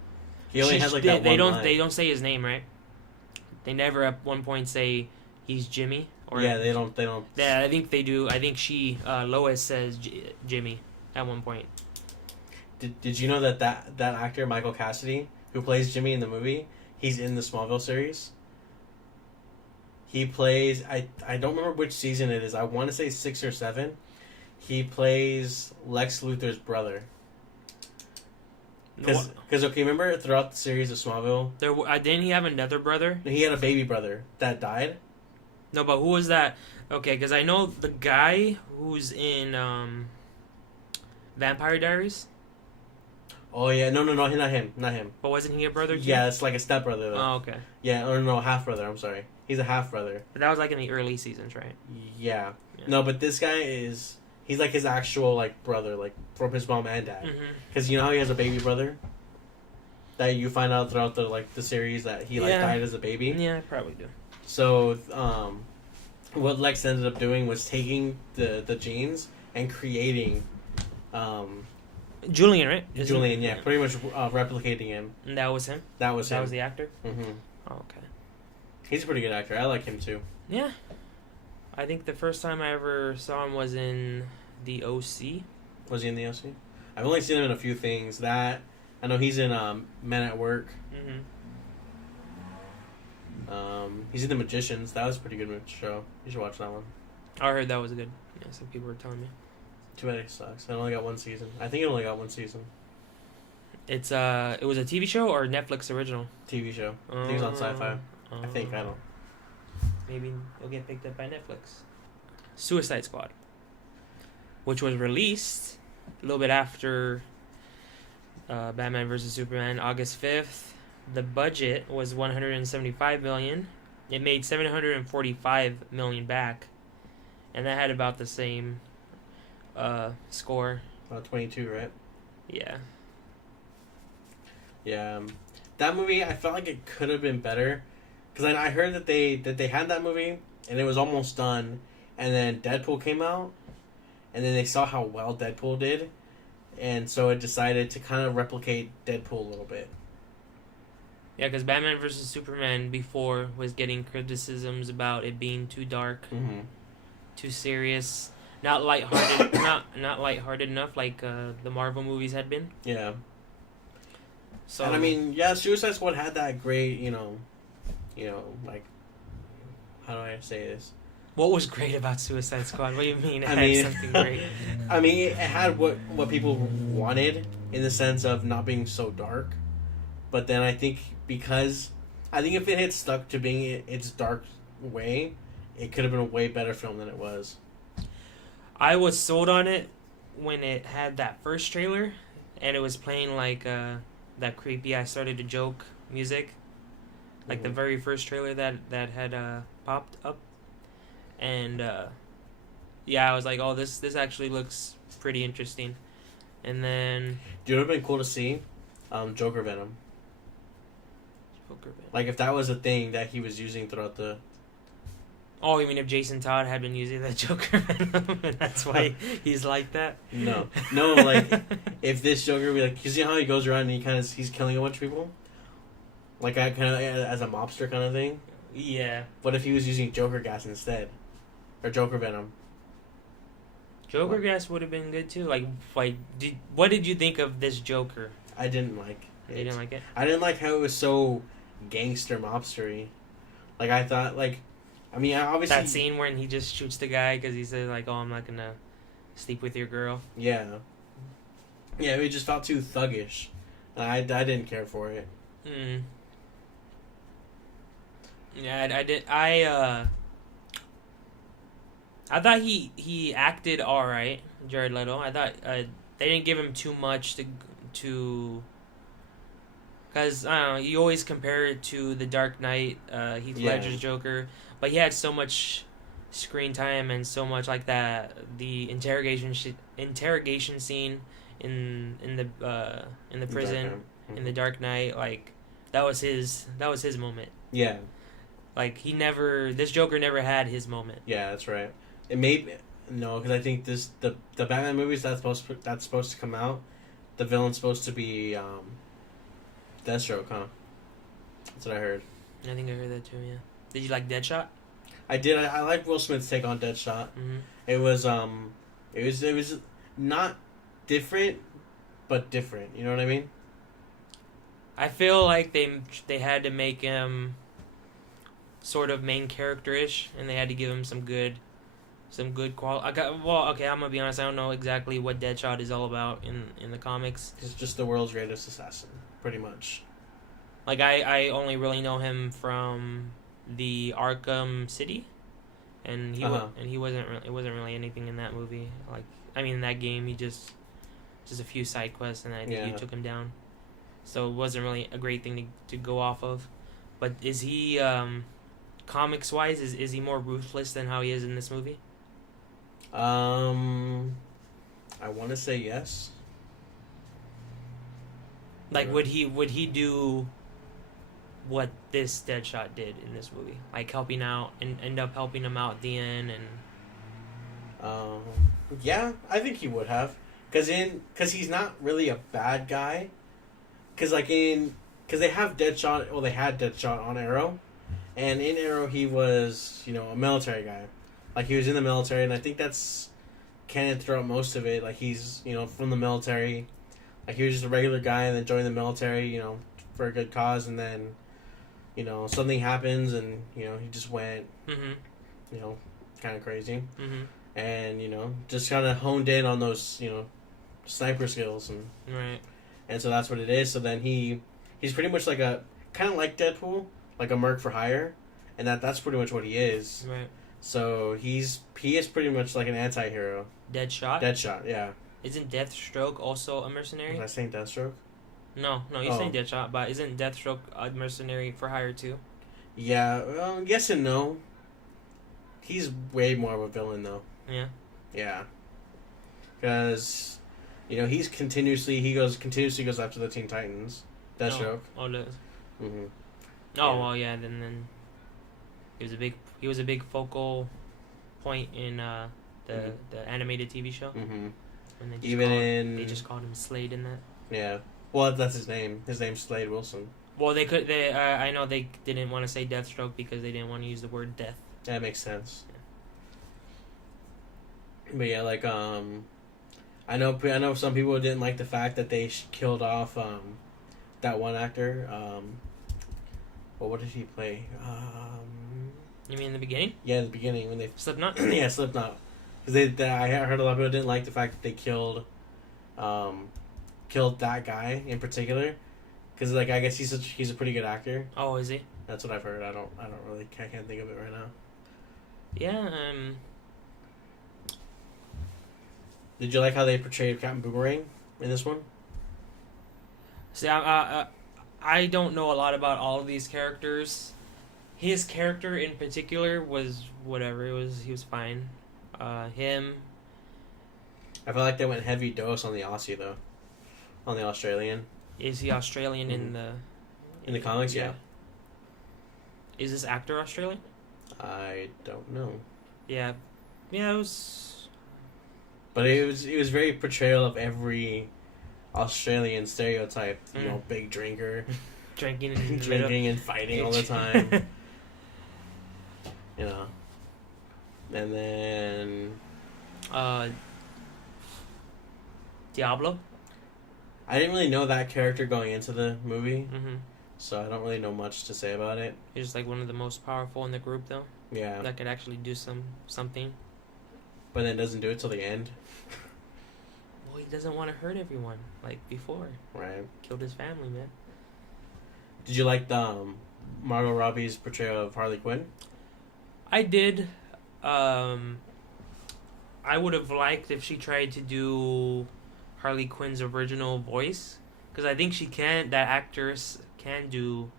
He only has like that they one don't line. they don't say his name, right? They never at one point say he's Jimmy. Or Yeah, they don't. Yeah, I think they do. I think Lois says Jimmy at one point. Did you know that actor Michael Cassidy, who plays Jimmy in the movie, he's in the Smallville series. He plays I don't remember which season it is. I want to say 6 or 7. He plays Lex Luthor's brother. Because okay, remember throughout the series of Smallville, Didn't he have another brother? he had a baby brother that died. No, but who was that? Okay, because I know the guy who's in Vampire Diaries. Oh yeah, no, not him. But wasn't he a brother too? Yeah, it's like a stepbrother though. Oh, okay. Yeah, or no, half brother. I'm sorry, he's a half brother. But that was like in the early seasons, right? Yeah. Yeah. No, but this guy he's like his actual like brother, like from his mom and dad. Mm-hmm. Because you know how he has a baby brother. That you find out throughout the series that he died as a baby. Yeah, I probably do. So, what Lex ended up doing was taking the genes and creating, Julian, right? Julian. Yeah, pretty much replicating him. And that was him. That was him. That was the actor. Mm-hmm. Oh, okay. He's a pretty good actor. I like him too. Yeah. I think the first time I ever saw him was in the OC. Was he in the OC? I've only seen him in a few things. That I know he's in Men at Work. Mm-hmm. He's in The Magicians. That was a pretty good show. You should watch that one. I heard that was good. Yeah, some people were telling me. Too bad it sucks. It only got one season. I think it only got one season. It was a TV show or Netflix original? TV show. I think it's on Sci-Fi. I think. I don't. Maybe it'll get picked up by Netflix. Suicide Squad, which was released a little bit after Batman vs Superman, August 5th. The budget was $175 million. It made $745 million back, and that had about the same score. 22, right? Yeah. Yeah. That movie, I felt like it could have been better, because I heard that they had that movie and it was almost done, and then Deadpool came out, and then they saw how well Deadpool did, and so it decided to kind of replicate Deadpool a little bit. Yeah, because Batman versus Superman before was getting criticisms about it being too dark, too serious, not lighthearted, not lighthearted enough like the Marvel movies had been. Yeah. So And I mean, yeah, Suicide Squad had that great, like, how do I say this? what was great about Suicide Squad? What do you mean? It I had mean- something great. I mean, it had what people wanted in the sense of not being so dark. But then I think if it had stuck to being its dark way, it could have been a way better film than it was. I was sold on it when it had that first trailer, and it was playing like that creepy "I Started to Joke" music, like the very first trailer that had popped up, and yeah, I was like, oh, this actually looks pretty interesting, and then Dude, it would have been cool to see Joker Venom. Like if that was a thing that he was using throughout the. Oh, you mean if Jason Todd had been using the Joker Venom, and that's why he's like that? No, like if this Joker be like, you see how he goes around and he's killing a bunch of people, like kind of as a mobster kind of thing. Yeah. What if he was using Joker gas instead, or Joker Venom? Joker gas would have been good too. What did you think of this Joker? I didn't like it. You didn't like it? I didn't like how it was so gangster mobstery. Like I thought, obviously That scene when he just shoots the guy because he said like, "Oh, I'm not gonna sleep with your girl." Yeah, it just felt too thuggish. I didn't care for it. Yeah, I did. I thought he acted all right, Jared Leto. I thought they didn't give him too much to. Because, I don't know, you always compare it to The Dark Knight, Heath Ledger's Joker, but he had so much screen time and so much like the interrogation scene in the prison in The Dark Knight, like that was his moment. Yeah. Like this Joker never had his moment. Yeah, that's right. Because I think the Batman movies that's supposed to come out, the villain's supposed to be Deathstroke, huh? That's what I heard. I think I heard that too. Yeah. Did you like Deadshot? I did. I like Will Smith's take on Deadshot. Mm-hmm. It was not different, but different. You know what I mean? I feel like they had to make him sort of main character-ish, and they had to give him some good quality. I'm gonna be honest. I don't know exactly what Deadshot is all about in the comics. He's just the world's greatest assassin, pretty much. Like I only really know him from the Arkham City, and he wasn't really anything in that movie. Like in that game, he just a few side quests, and I think you took him down. So it wasn't really a great thing to go off of. But is he comics wise? Is he more ruthless than how he is in this movie? I want to say yes. Like, would he do what this Deadshot did in this movie? Like, helping out and end up helping him out at the end and... Yeah, I think he would have. Because he's not really a bad guy. Because they have Deadshot, well, they had Deadshot on Arrow. And in Arrow, he was, a military guy. Like, he was in the military, and I think that's canon throughout most of it. Like, he's, from the military. Like, he was just a regular guy and then joined the military, for a good cause. And then, something happens and, he just went, kind of crazy. Mm-hmm. And, just kind of honed in on those, sniper skills. Right. And so that's what it is. So then he's pretty much like kind of like Deadpool, like a merc for hire. And that's pretty much what he is. Right. So he is pretty much like an anti-hero. Deadshot, yeah. Isn't Deathstroke also a mercenary? Was I saying Deathstroke? No, you're saying Deadshot, but isn't Deathstroke a mercenary for hire too? Yeah, well, yes and no. He's way more of a villain though. Yeah. Yeah. Because, he continuously goes after the Teen Titans. Deathstroke. Mm-hmm. Oh well, yeah. Then he was a big focal point in the animated TV show. Mm-hmm. And they just called him Slade in that. Yeah. Well, that's his name. His name's Slade Wilson. Well, they could. They I know they didn't want to say Deathstroke because they didn't want to use the word death. That makes sense. But yeah, like I know some people didn't like the fact that they killed off that one actor. Well, what did he play? You mean in the beginning? Yeah, in the beginning when they Slipknot. yeah, Slipknot. Because I heard a lot of people didn't like the fact that they killed that guy in particular. Because like I guess he's a pretty good actor. Oh, is he? That's what I've heard. I can't think of it right now. Yeah. Did you like how they portrayed Captain Boomerang in this one? See, I don't know a lot about all of these characters. His character in particular was whatever. He was fine. Him. I feel like they went heavy dose on the Aussie though, on the Australian. Is he Australian Mm-hmm. in the comics? Yeah. Is this actor Australian? I don't know. Yeah. Yeah, it was. But it was very portrayal of every Australian stereotype. You know, big drinker, Drinking and drinking and fighting all the time. You know. And then Diablo. I didn't really know that character going into the movie, Mm-hmm. so I don't really know much to say about it. He's like one of the most powerful in the group, though. Yeah. That could actually do something. But then doesn't do it till the end. Well, he doesn't want to hurt everyone like before. Right. Killed his family, man. Did you like the Margot Robbie's portrayal of Harley Quinn? I did. I would have liked if she tried to do Harley Quinn's original voice, because I think that actress can do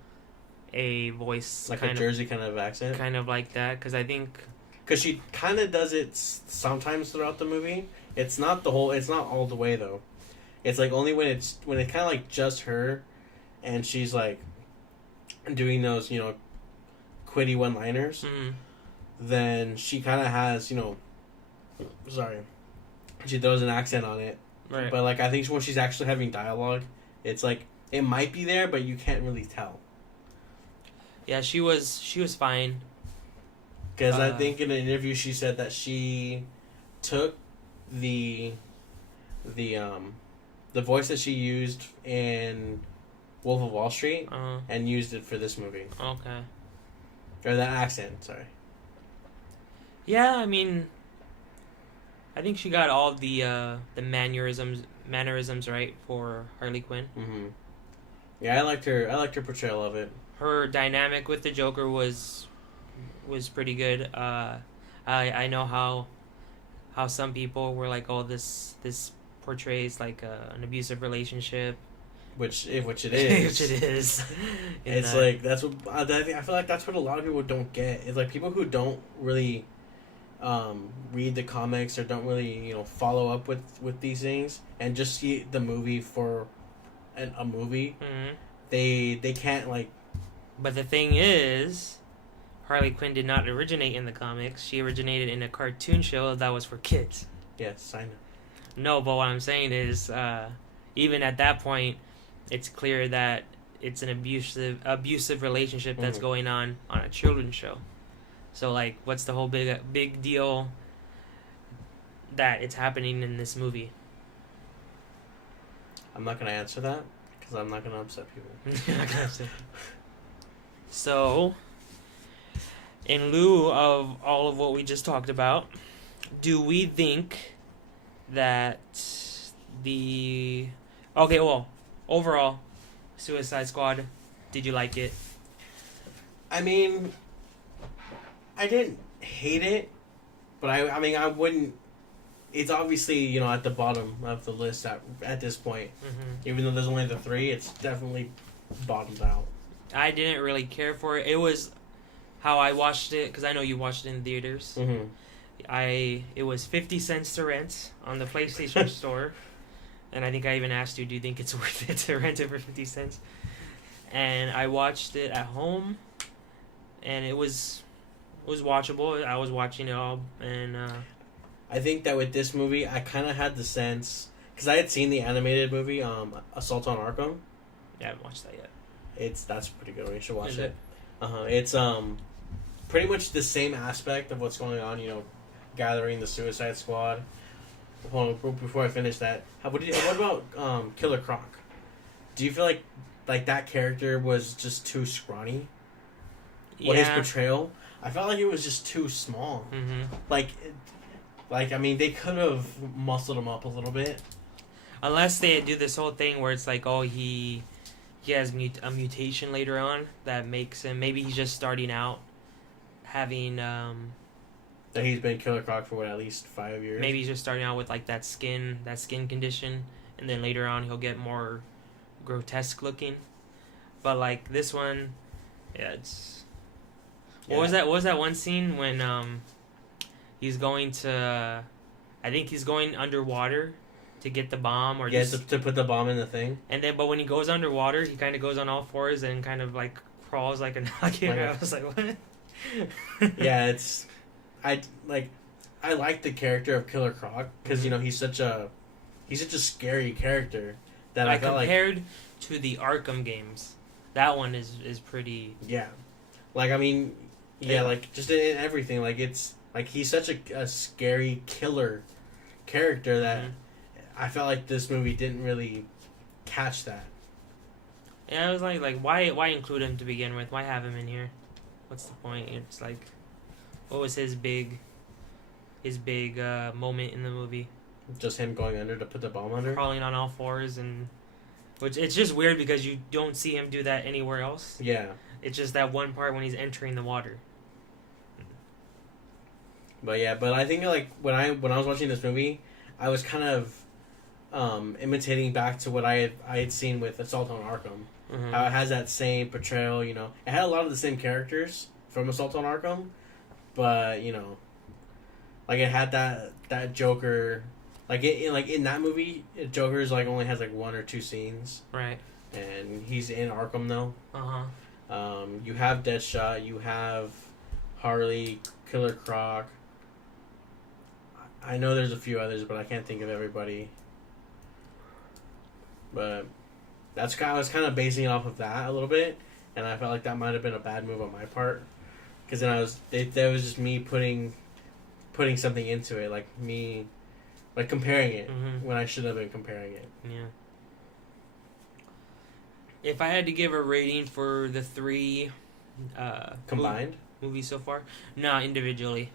a voice Like a Jersey kind of accent? kind of like that, because I think... Because she kind of does it sometimes throughout the movie. It's not all the way though. It's like only when it's kind of like just her, and she's like doing those quitty one-liners. Mm, Then she kind of has she throws an accent on it. right. But like I think when she's actually having dialogue, it's like it might be there, but you can't really tell. Yeah, she was fine. Because I think in an interview she said that she took the voice that she used in Wolf of Wall Street and used it for this movie. Okay. Or that accent, sorry. Yeah, I mean, I think she got all the mannerisms right for Harley Quinn. Mm-hmm. Yeah, I liked her portrayal of it. Her dynamic with the Joker was pretty good. I know how some people were like, oh, this portrays like an abusive relationship, Which it is. which it is. It's like that's what I feel like that's what a lot of people don't get. It's like people who don't really read the comics or don't really follow up with these things and just see the movie for a movie. Mm-hmm. They can't like. But the thing is, Harley Quinn did not originate in the comics. She originated in a cartoon show that was for kids. Yes, I know. No, but what I'm saying is, even at that point, it's clear that it's an abusive relationship that's going on a children's show. So, like, what's the whole big deal that it's happening in this movie? I'm not gonna answer that because I'm not gonna upset people. So, in lieu of all of what we just talked about, do we think that overall, Suicide Squad, did you like it? I mean, I didn't hate it, but I mean, I wouldn't. It's obviously at the bottom of the list at this point. Mm-hmm. Even though there's only the 3, it's definitely bottomed out. I didn't really care for it. It was how I watched it, because I know you watched it in theaters. Mm-hmm. It was 50 cents to rent on the PlayStation Store, and I think I even asked you, do you think it's worth it to rent it for 50 cents? And I watched it at home, and it was watchable. I was watching it all, and I think that with this movie, I kind of had the sense because I had seen the animated movie, Assault on Arkham. yeah, I haven't watched that yet. That's a pretty good one. You should watch Is it. It's pretty much the same aspect of what's going on. Gathering the Suicide Squad. Hold on, before I finish that, what about Killer Croc? Do you feel like that character was just too scrawny? His portrayal, I felt like it was just too small. I mean, they could have muscled him up a little bit. Unless they do this whole thing where it's like, oh, he has a mutation later on that makes him, maybe he's just starting out having that he's been Killer Croc for at least 5 years. Maybe he's just starting out with like that skin condition, and then later on he'll get more grotesque looking. But like this one, yeah, it's. What was that one scene when he's going to, I think he's going underwater to get the bomb, or to put the bomb in the thing. And then, but when he goes underwater, he kind of goes on all fours and kind of like crawls like a nugget. I was like, what? Yeah, I like the character of Killer Croc because he's such a scary character that I felt compared to the Arkham games, that one is pretty. Yeah, I mean, just in everything, it's he's such a scary killer character that I felt like this movie didn't really catch that. Yeah, I was like why include him to begin with? Why have him in here? What's the point? It's like, what was his big moment in the movie? Just him going under to put the bomb under? Crawling on all fours, and which it's just weird because you don't see him do that anywhere else. Yeah. It's just that one part when he's entering the water. But I think when I was watching this movie, I was kind of imitating back to what I had seen with Assault on Arkham. How it has that same portrayal, It had a lot of the same characters from Assault on Arkham, but it had that Joker, in that movie, Joker's only has one or two scenes, right? And he's in Arkham though. You have Deadshot, you have Harley, Killer Croc. I know there's a few others, but I can't think of everybody. But I was kind of basing it off of that a little bit, and I felt like that might have been a bad move on my part, because then that was just me putting something into it, me comparing it when I should have been comparing it. Yeah. If I had to give a rating for the three combined movies so far, individually,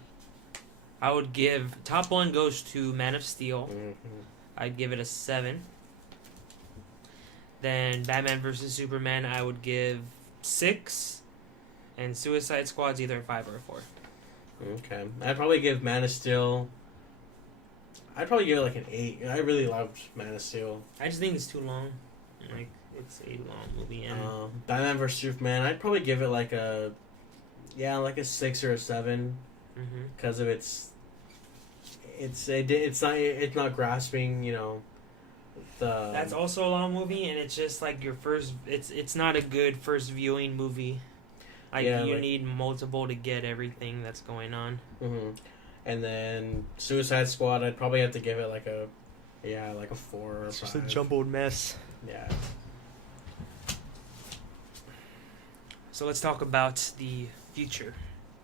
I would give top one goes to Man of Steel. I'd give it a 7. Then Batman vs Superman, I would give 6, and Suicide Squad's either a 5 or a 4. Okay, I'd probably give Man of Steel. I'd probably give it an 8. I really loved Man of Steel. I just think it's too long. It's a long movie. And Batman vs Superman, I'd probably give it a 6 or a 7. Because of it's not grasping, That's also a long movie, and it's just your first. It's not a good first viewing movie. You need multiple to get everything that's going on. And then Suicide Squad, I'd probably have to give it a 4 or 5. It's just a jumbled mess. Yeah. So let's talk about the future.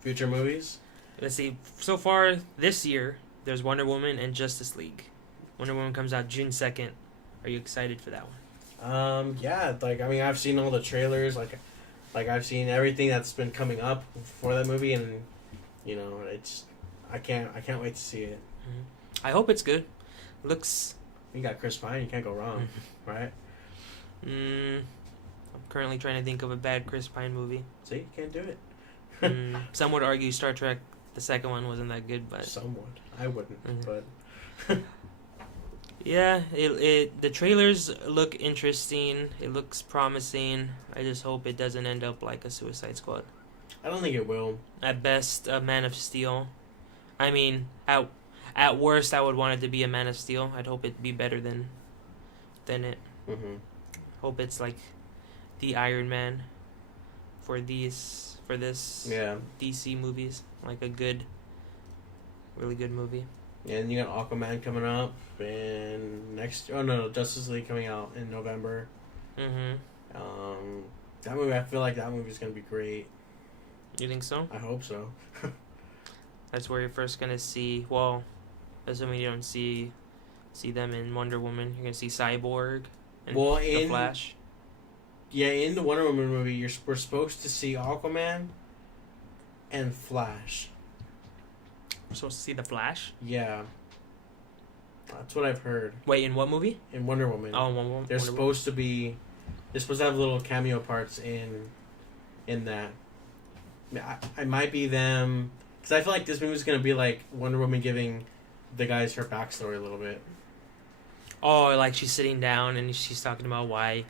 Future movies? Let's see. So far this year, there's Wonder Woman and Justice League. Wonder Woman comes out June 2nd. Are you excited for that one? Yeah. I've seen all the trailers. I've seen everything that's been coming up for that movie, and it's. I can't wait to see it. I hope it's good. Looks. You got Chris Pine. You can't go wrong, right? I'm currently trying to think of a bad Chris Pine movie. See, you can't do it. Some would argue Star Trek, the second one, wasn't that good, but some would. I wouldn't, but. Yeah, the trailers look interesting. It looks promising. I just hope it doesn't end up like a Suicide Squad. I don't think it will. At best, a Man of Steel. I mean, at worst, I would want it to be a Man of Steel. I'd hope it'd be better than it. Hope it's like the Iron Man for this DC movies, like a really good movie. Yeah, and you got Aquaman coming up in Justice League coming out in November. That movie, I feel like that movie's gonna be great. You think so? I hope so. That's where you're first gonna see. Well, assuming you don't see them in Wonder Woman, you're gonna see Cyborg and the Flash. Yeah, in the Wonder Woman movie, we're supposed to see Aquaman and Flash. We're supposed to see the Flash. Yeah, that's what I've heard. Wait, in what movie? In Wonder Woman. Oh, Wonder Woman. They're supposed to be. They're supposed to have little cameo parts in that. I might be them because I feel like this movie's gonna be like Wonder Woman giving the guys her backstory a little bit. Oh, like she's sitting down and she's talking about why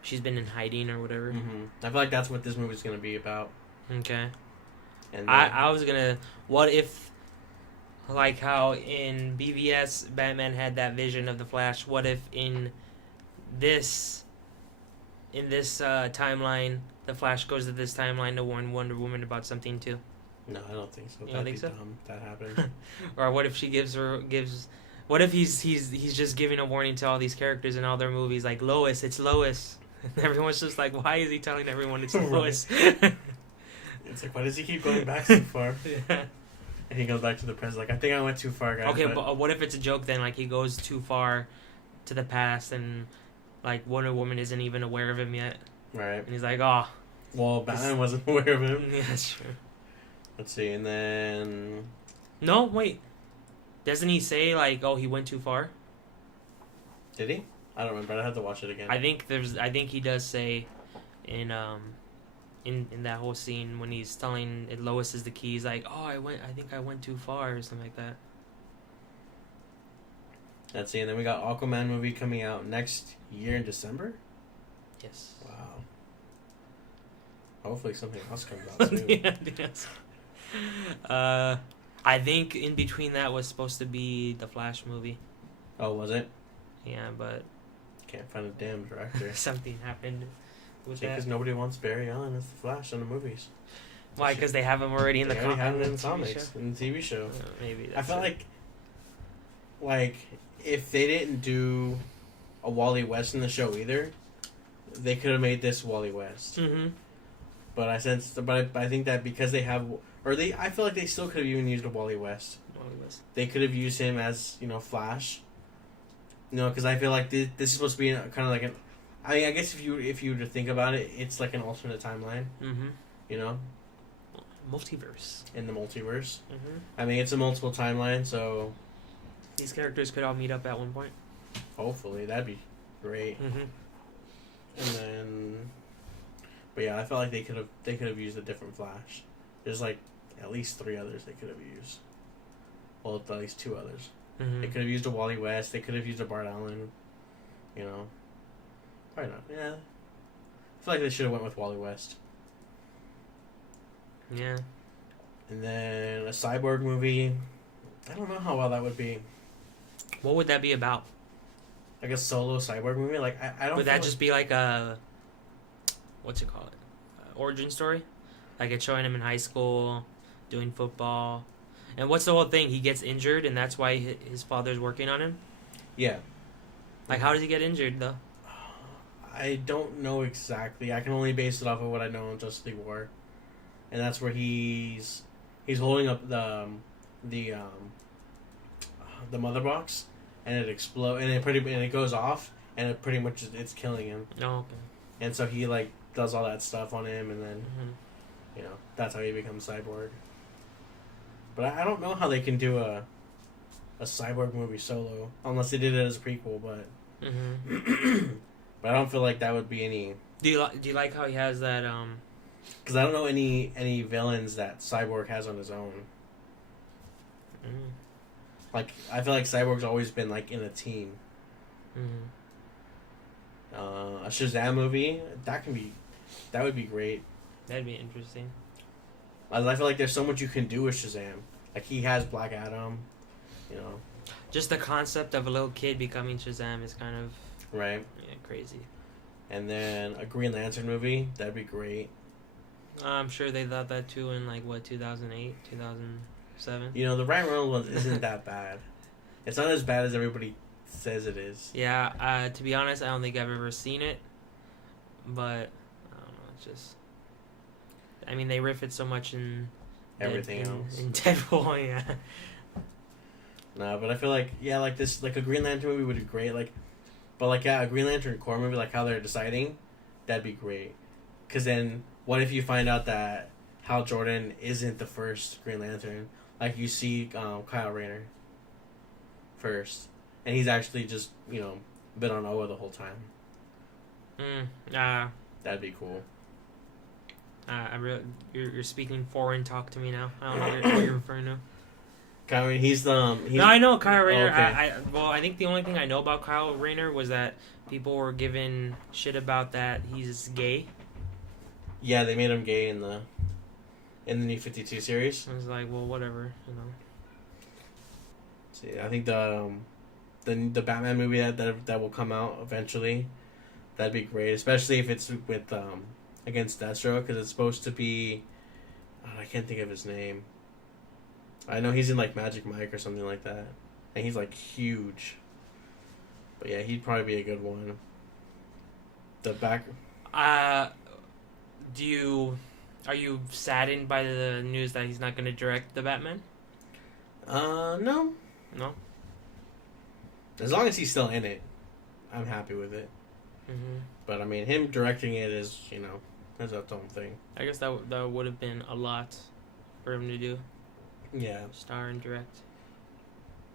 she's been in hiding or whatever. Mm-hmm. I feel like that's what this movie's gonna be about. Okay. And I was gonna. What if, like how in BVS Batman had that vision of the Flash? What if in this timeline, the Flash goes to this timeline to warn Wonder Woman about something too? No, I don't think so. You don't think so? Dumb if that happened. Or what if she gives? What if he's just giving a warning to all these characters in all their movies, like Lois, it's Lois. And everyone's just like, why is he telling everyone it's Lois? It's like, why does he keep going back so far? Yeah. And he goes back to the present. Like, I think I went too far, guys. Okay, but what if it's a joke then? Like he goes too far to the past, and like Wonder Woman isn't even aware of him yet. Right. And he's like, oh. Well, Batman wasn't aware of him. Yeah, that's true. Let's see, and then. No, wait. Doesn't he say like, oh, he went too far? Did he? I don't remember. I have to watch it again. I think he does say, in that whole scene when he's telling Lois is the key. He's like, oh, I think I went too far or something like that. Let's see, and then we got Aquaman movie coming out next year in December. Yes. Wow. Hopefully something else comes out soon. Yeah, yes. I think in between that was supposed to be the Flash movie. Oh, was it? Yeah, but can't find a damn director. something happened with that. Because nobody wants Barry Allen as the Flash in the movies. Why? Because they have him already in the comics. They have him in the TV comics, show? in the TV show. Maybe. I felt like if they didn't do a Wally West in the show either, they could have made this Wally West. Mm-hmm. But I think that because they have, I feel like they still could have even used a Wally West. They could have used him as, Flash. Because I feel like this is supposed to be kind of like I guess if you were to think about it, it's like an alternate timeline. Mm-hmm. Multiverse. In the multiverse. Mm-hmm. I mean, it's a multiple timeline, so these characters could all meet up at one point. Hopefully, that'd be great. Mm-hmm. And then, but yeah, I felt like they could have used a different Flash. There's like at least 3 others they could have used. Well, at least 2 others. Mm-hmm. They could have used a Wally West. They could have used a Bart Allen. Probably not. Yeah, I feel like they should have went with Wally West. Yeah. And then a Cyborg movie. I don't know how well that would be. What would that be about? Like a solo Cyborg movie? Like I don't. Would that just be like a what's it called? Origin story? Like it's showing him in high school, doing football. And what's the whole thing? He gets injured and that's why his father's working on him? Yeah. Like how does he get injured though? I don't know exactly. I can only base it off of what I know on Justice League War. And that's where he's holding up the mother box and it explodes and it goes off and it pretty much it's killing him. Oh, okay. And so he like does all that stuff on him and then that's how he becomes Cyborg. But I don't know how they can do a Cyborg movie solo unless they did it as a prequel, but but I don't feel like that would be any. Do you like how he has that because I don't know any villains that Cyborg has on his own. Like I feel like Cyborg's always been like in a team. A Shazam movie that would be great. That'd be interesting. I feel like there's so much you can do with Shazam. Like he has Black Adam, Just the concept of a little kid becoming Shazam is kind of right. Yeah, crazy. And then a Green Lantern movie that'd be great. I'm sure they thought that too in 2008, 2007. The Ryan Reynolds one isn't that bad. It's not as bad as everybody says it is. Yeah, to be honest, I don't think I've ever seen it, but I don't know. just. I mean, they riff it so much in Everything else. In Deadpool, yeah. No, but I feel like this a Green Lantern movie would be great. But a Green Lantern Corps movie, like how they're deciding, that'd be great. Because then, what if you find out that Hal Jordan isn't the first Green Lantern? Like you see Kyle Rayner first, and he's actually just been on Oa the whole time. That'd be cool. You're speaking foreign talk to me now. I don't know what you're referring to. Kyle Rayner, he's No, I know Kyle Rayner. Okay. I think the only thing I know about Kyle Rayner was that people were giving shit about that he's gay. Yeah, they made him gay in the New 52 series. I was like, well, whatever, See, I think the Batman movie that will come out eventually, that'd be great, especially if it's with against Deathstroke, because it's supposed to be. I can't think of his name. I know he's in like Magic Mike or something like that, and he's like huge. But yeah, he'd probably be a good one. Are you saddened by the news that he's not going to direct the Batman? No. No? As long as he's still in it, I'm happy with it. Mm-hmm. But I mean, him directing it is, that's its own thing. I guess that would have been a lot for him to do. Yeah. Star and direct.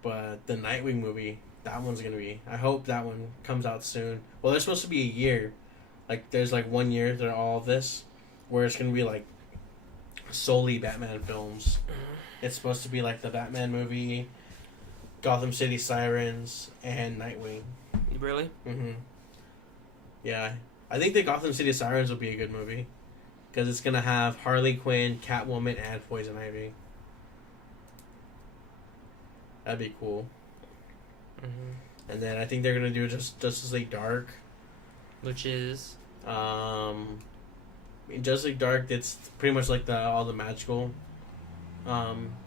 But the Nightwing movie, that one's going to be... I hope that one comes out soon. Well, there's supposed to be a year. Like, there's 1 year they're all of this, where it's going to be, solely Batman films. It's supposed to be, the Batman movie, Gotham City Sirens, and Nightwing. Really? Mm-hmm. Yeah. I think the Gotham City Sirens will be a good movie. Because it's going to have Harley Quinn, Catwoman, and Poison Ivy. That'd be cool. Mm-hmm. And then I think they're going to do Justice League Dark. Which is? Justice League Dark, it's pretty much all the magical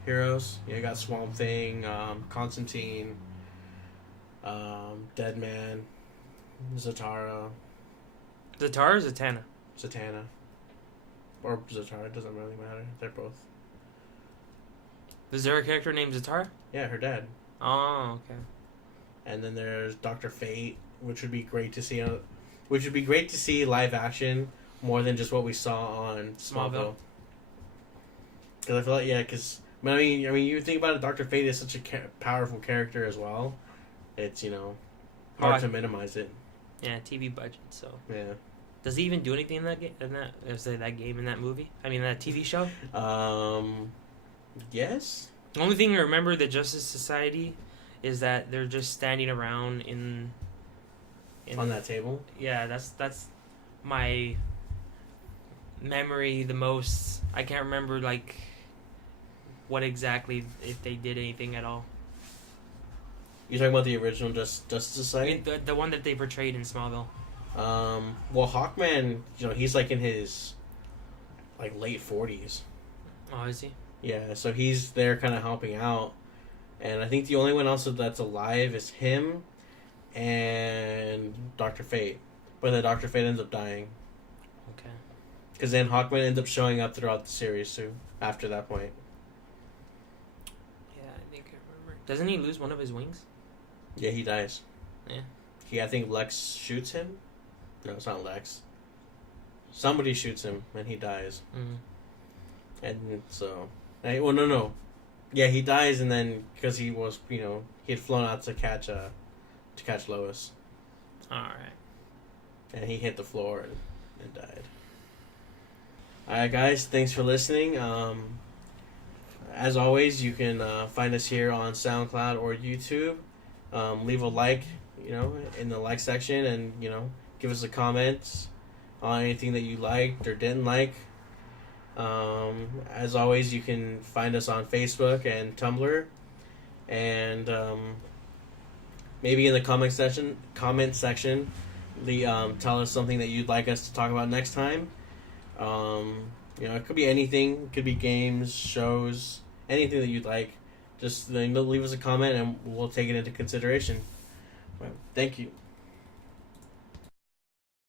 heroes. You got Swamp Thing, Constantine, Deadman, Zatara. Zatara or Zatanna? Zatanna. Or Zatara, it doesn't really matter. They're both. Is there a character named Zatara? Yeah, her dad. Oh, okay. And then there's Dr. Fate, which would be great to see. Which would be great to see live action more than just what we saw on Smallville. Because I feel I mean, you think about it, Dr. Fate is such a powerful character as well. It's hard to minimize it. Yeah, TV budget. So yeah. Does he even do anything in that game? In that movie? I mean, that TV show. Yes. The only thing I remember the Justice Society is that they're just standing around in on that table. Yeah, that's my memory the most. I can't remember what exactly, if they did anything at all. You're talking about the original Justice Society? I mean, the one that they portrayed in Smallville. Well, Hawkman, he's in his late 40s. Oh, is he? Yeah, so he's there kind of helping out. And I think the only one else that's alive is him and Dr. Fate. But then Dr. Fate ends up dying. Okay. Because then Hawkman ends up showing up throughout the series too, after that point. Yeah, I think I remember. Doesn't he lose one of his wings? Yeah, he dies. Yeah. I think Lex shoots him. No, it's not Lex. Somebody shoots him and he dies. Mm-hmm. And so... Well, no. Yeah, he dies, and then because he was, he had flown out to catch Lois. All right. And he hit the floor and died. All right, guys, thanks for listening. As always, you can find us here on SoundCloud or YouTube. Leave a like, in the like section, and give us a comment on anything that you liked or didn't like. As always, you can find us on Facebook and Tumblr, and maybe in the comment section, tell us something that you'd like us to talk about next time. It could be anything. It could be games, shows, anything that you'd like. Just leave us a comment, and we'll take it into consideration. Well, thank you.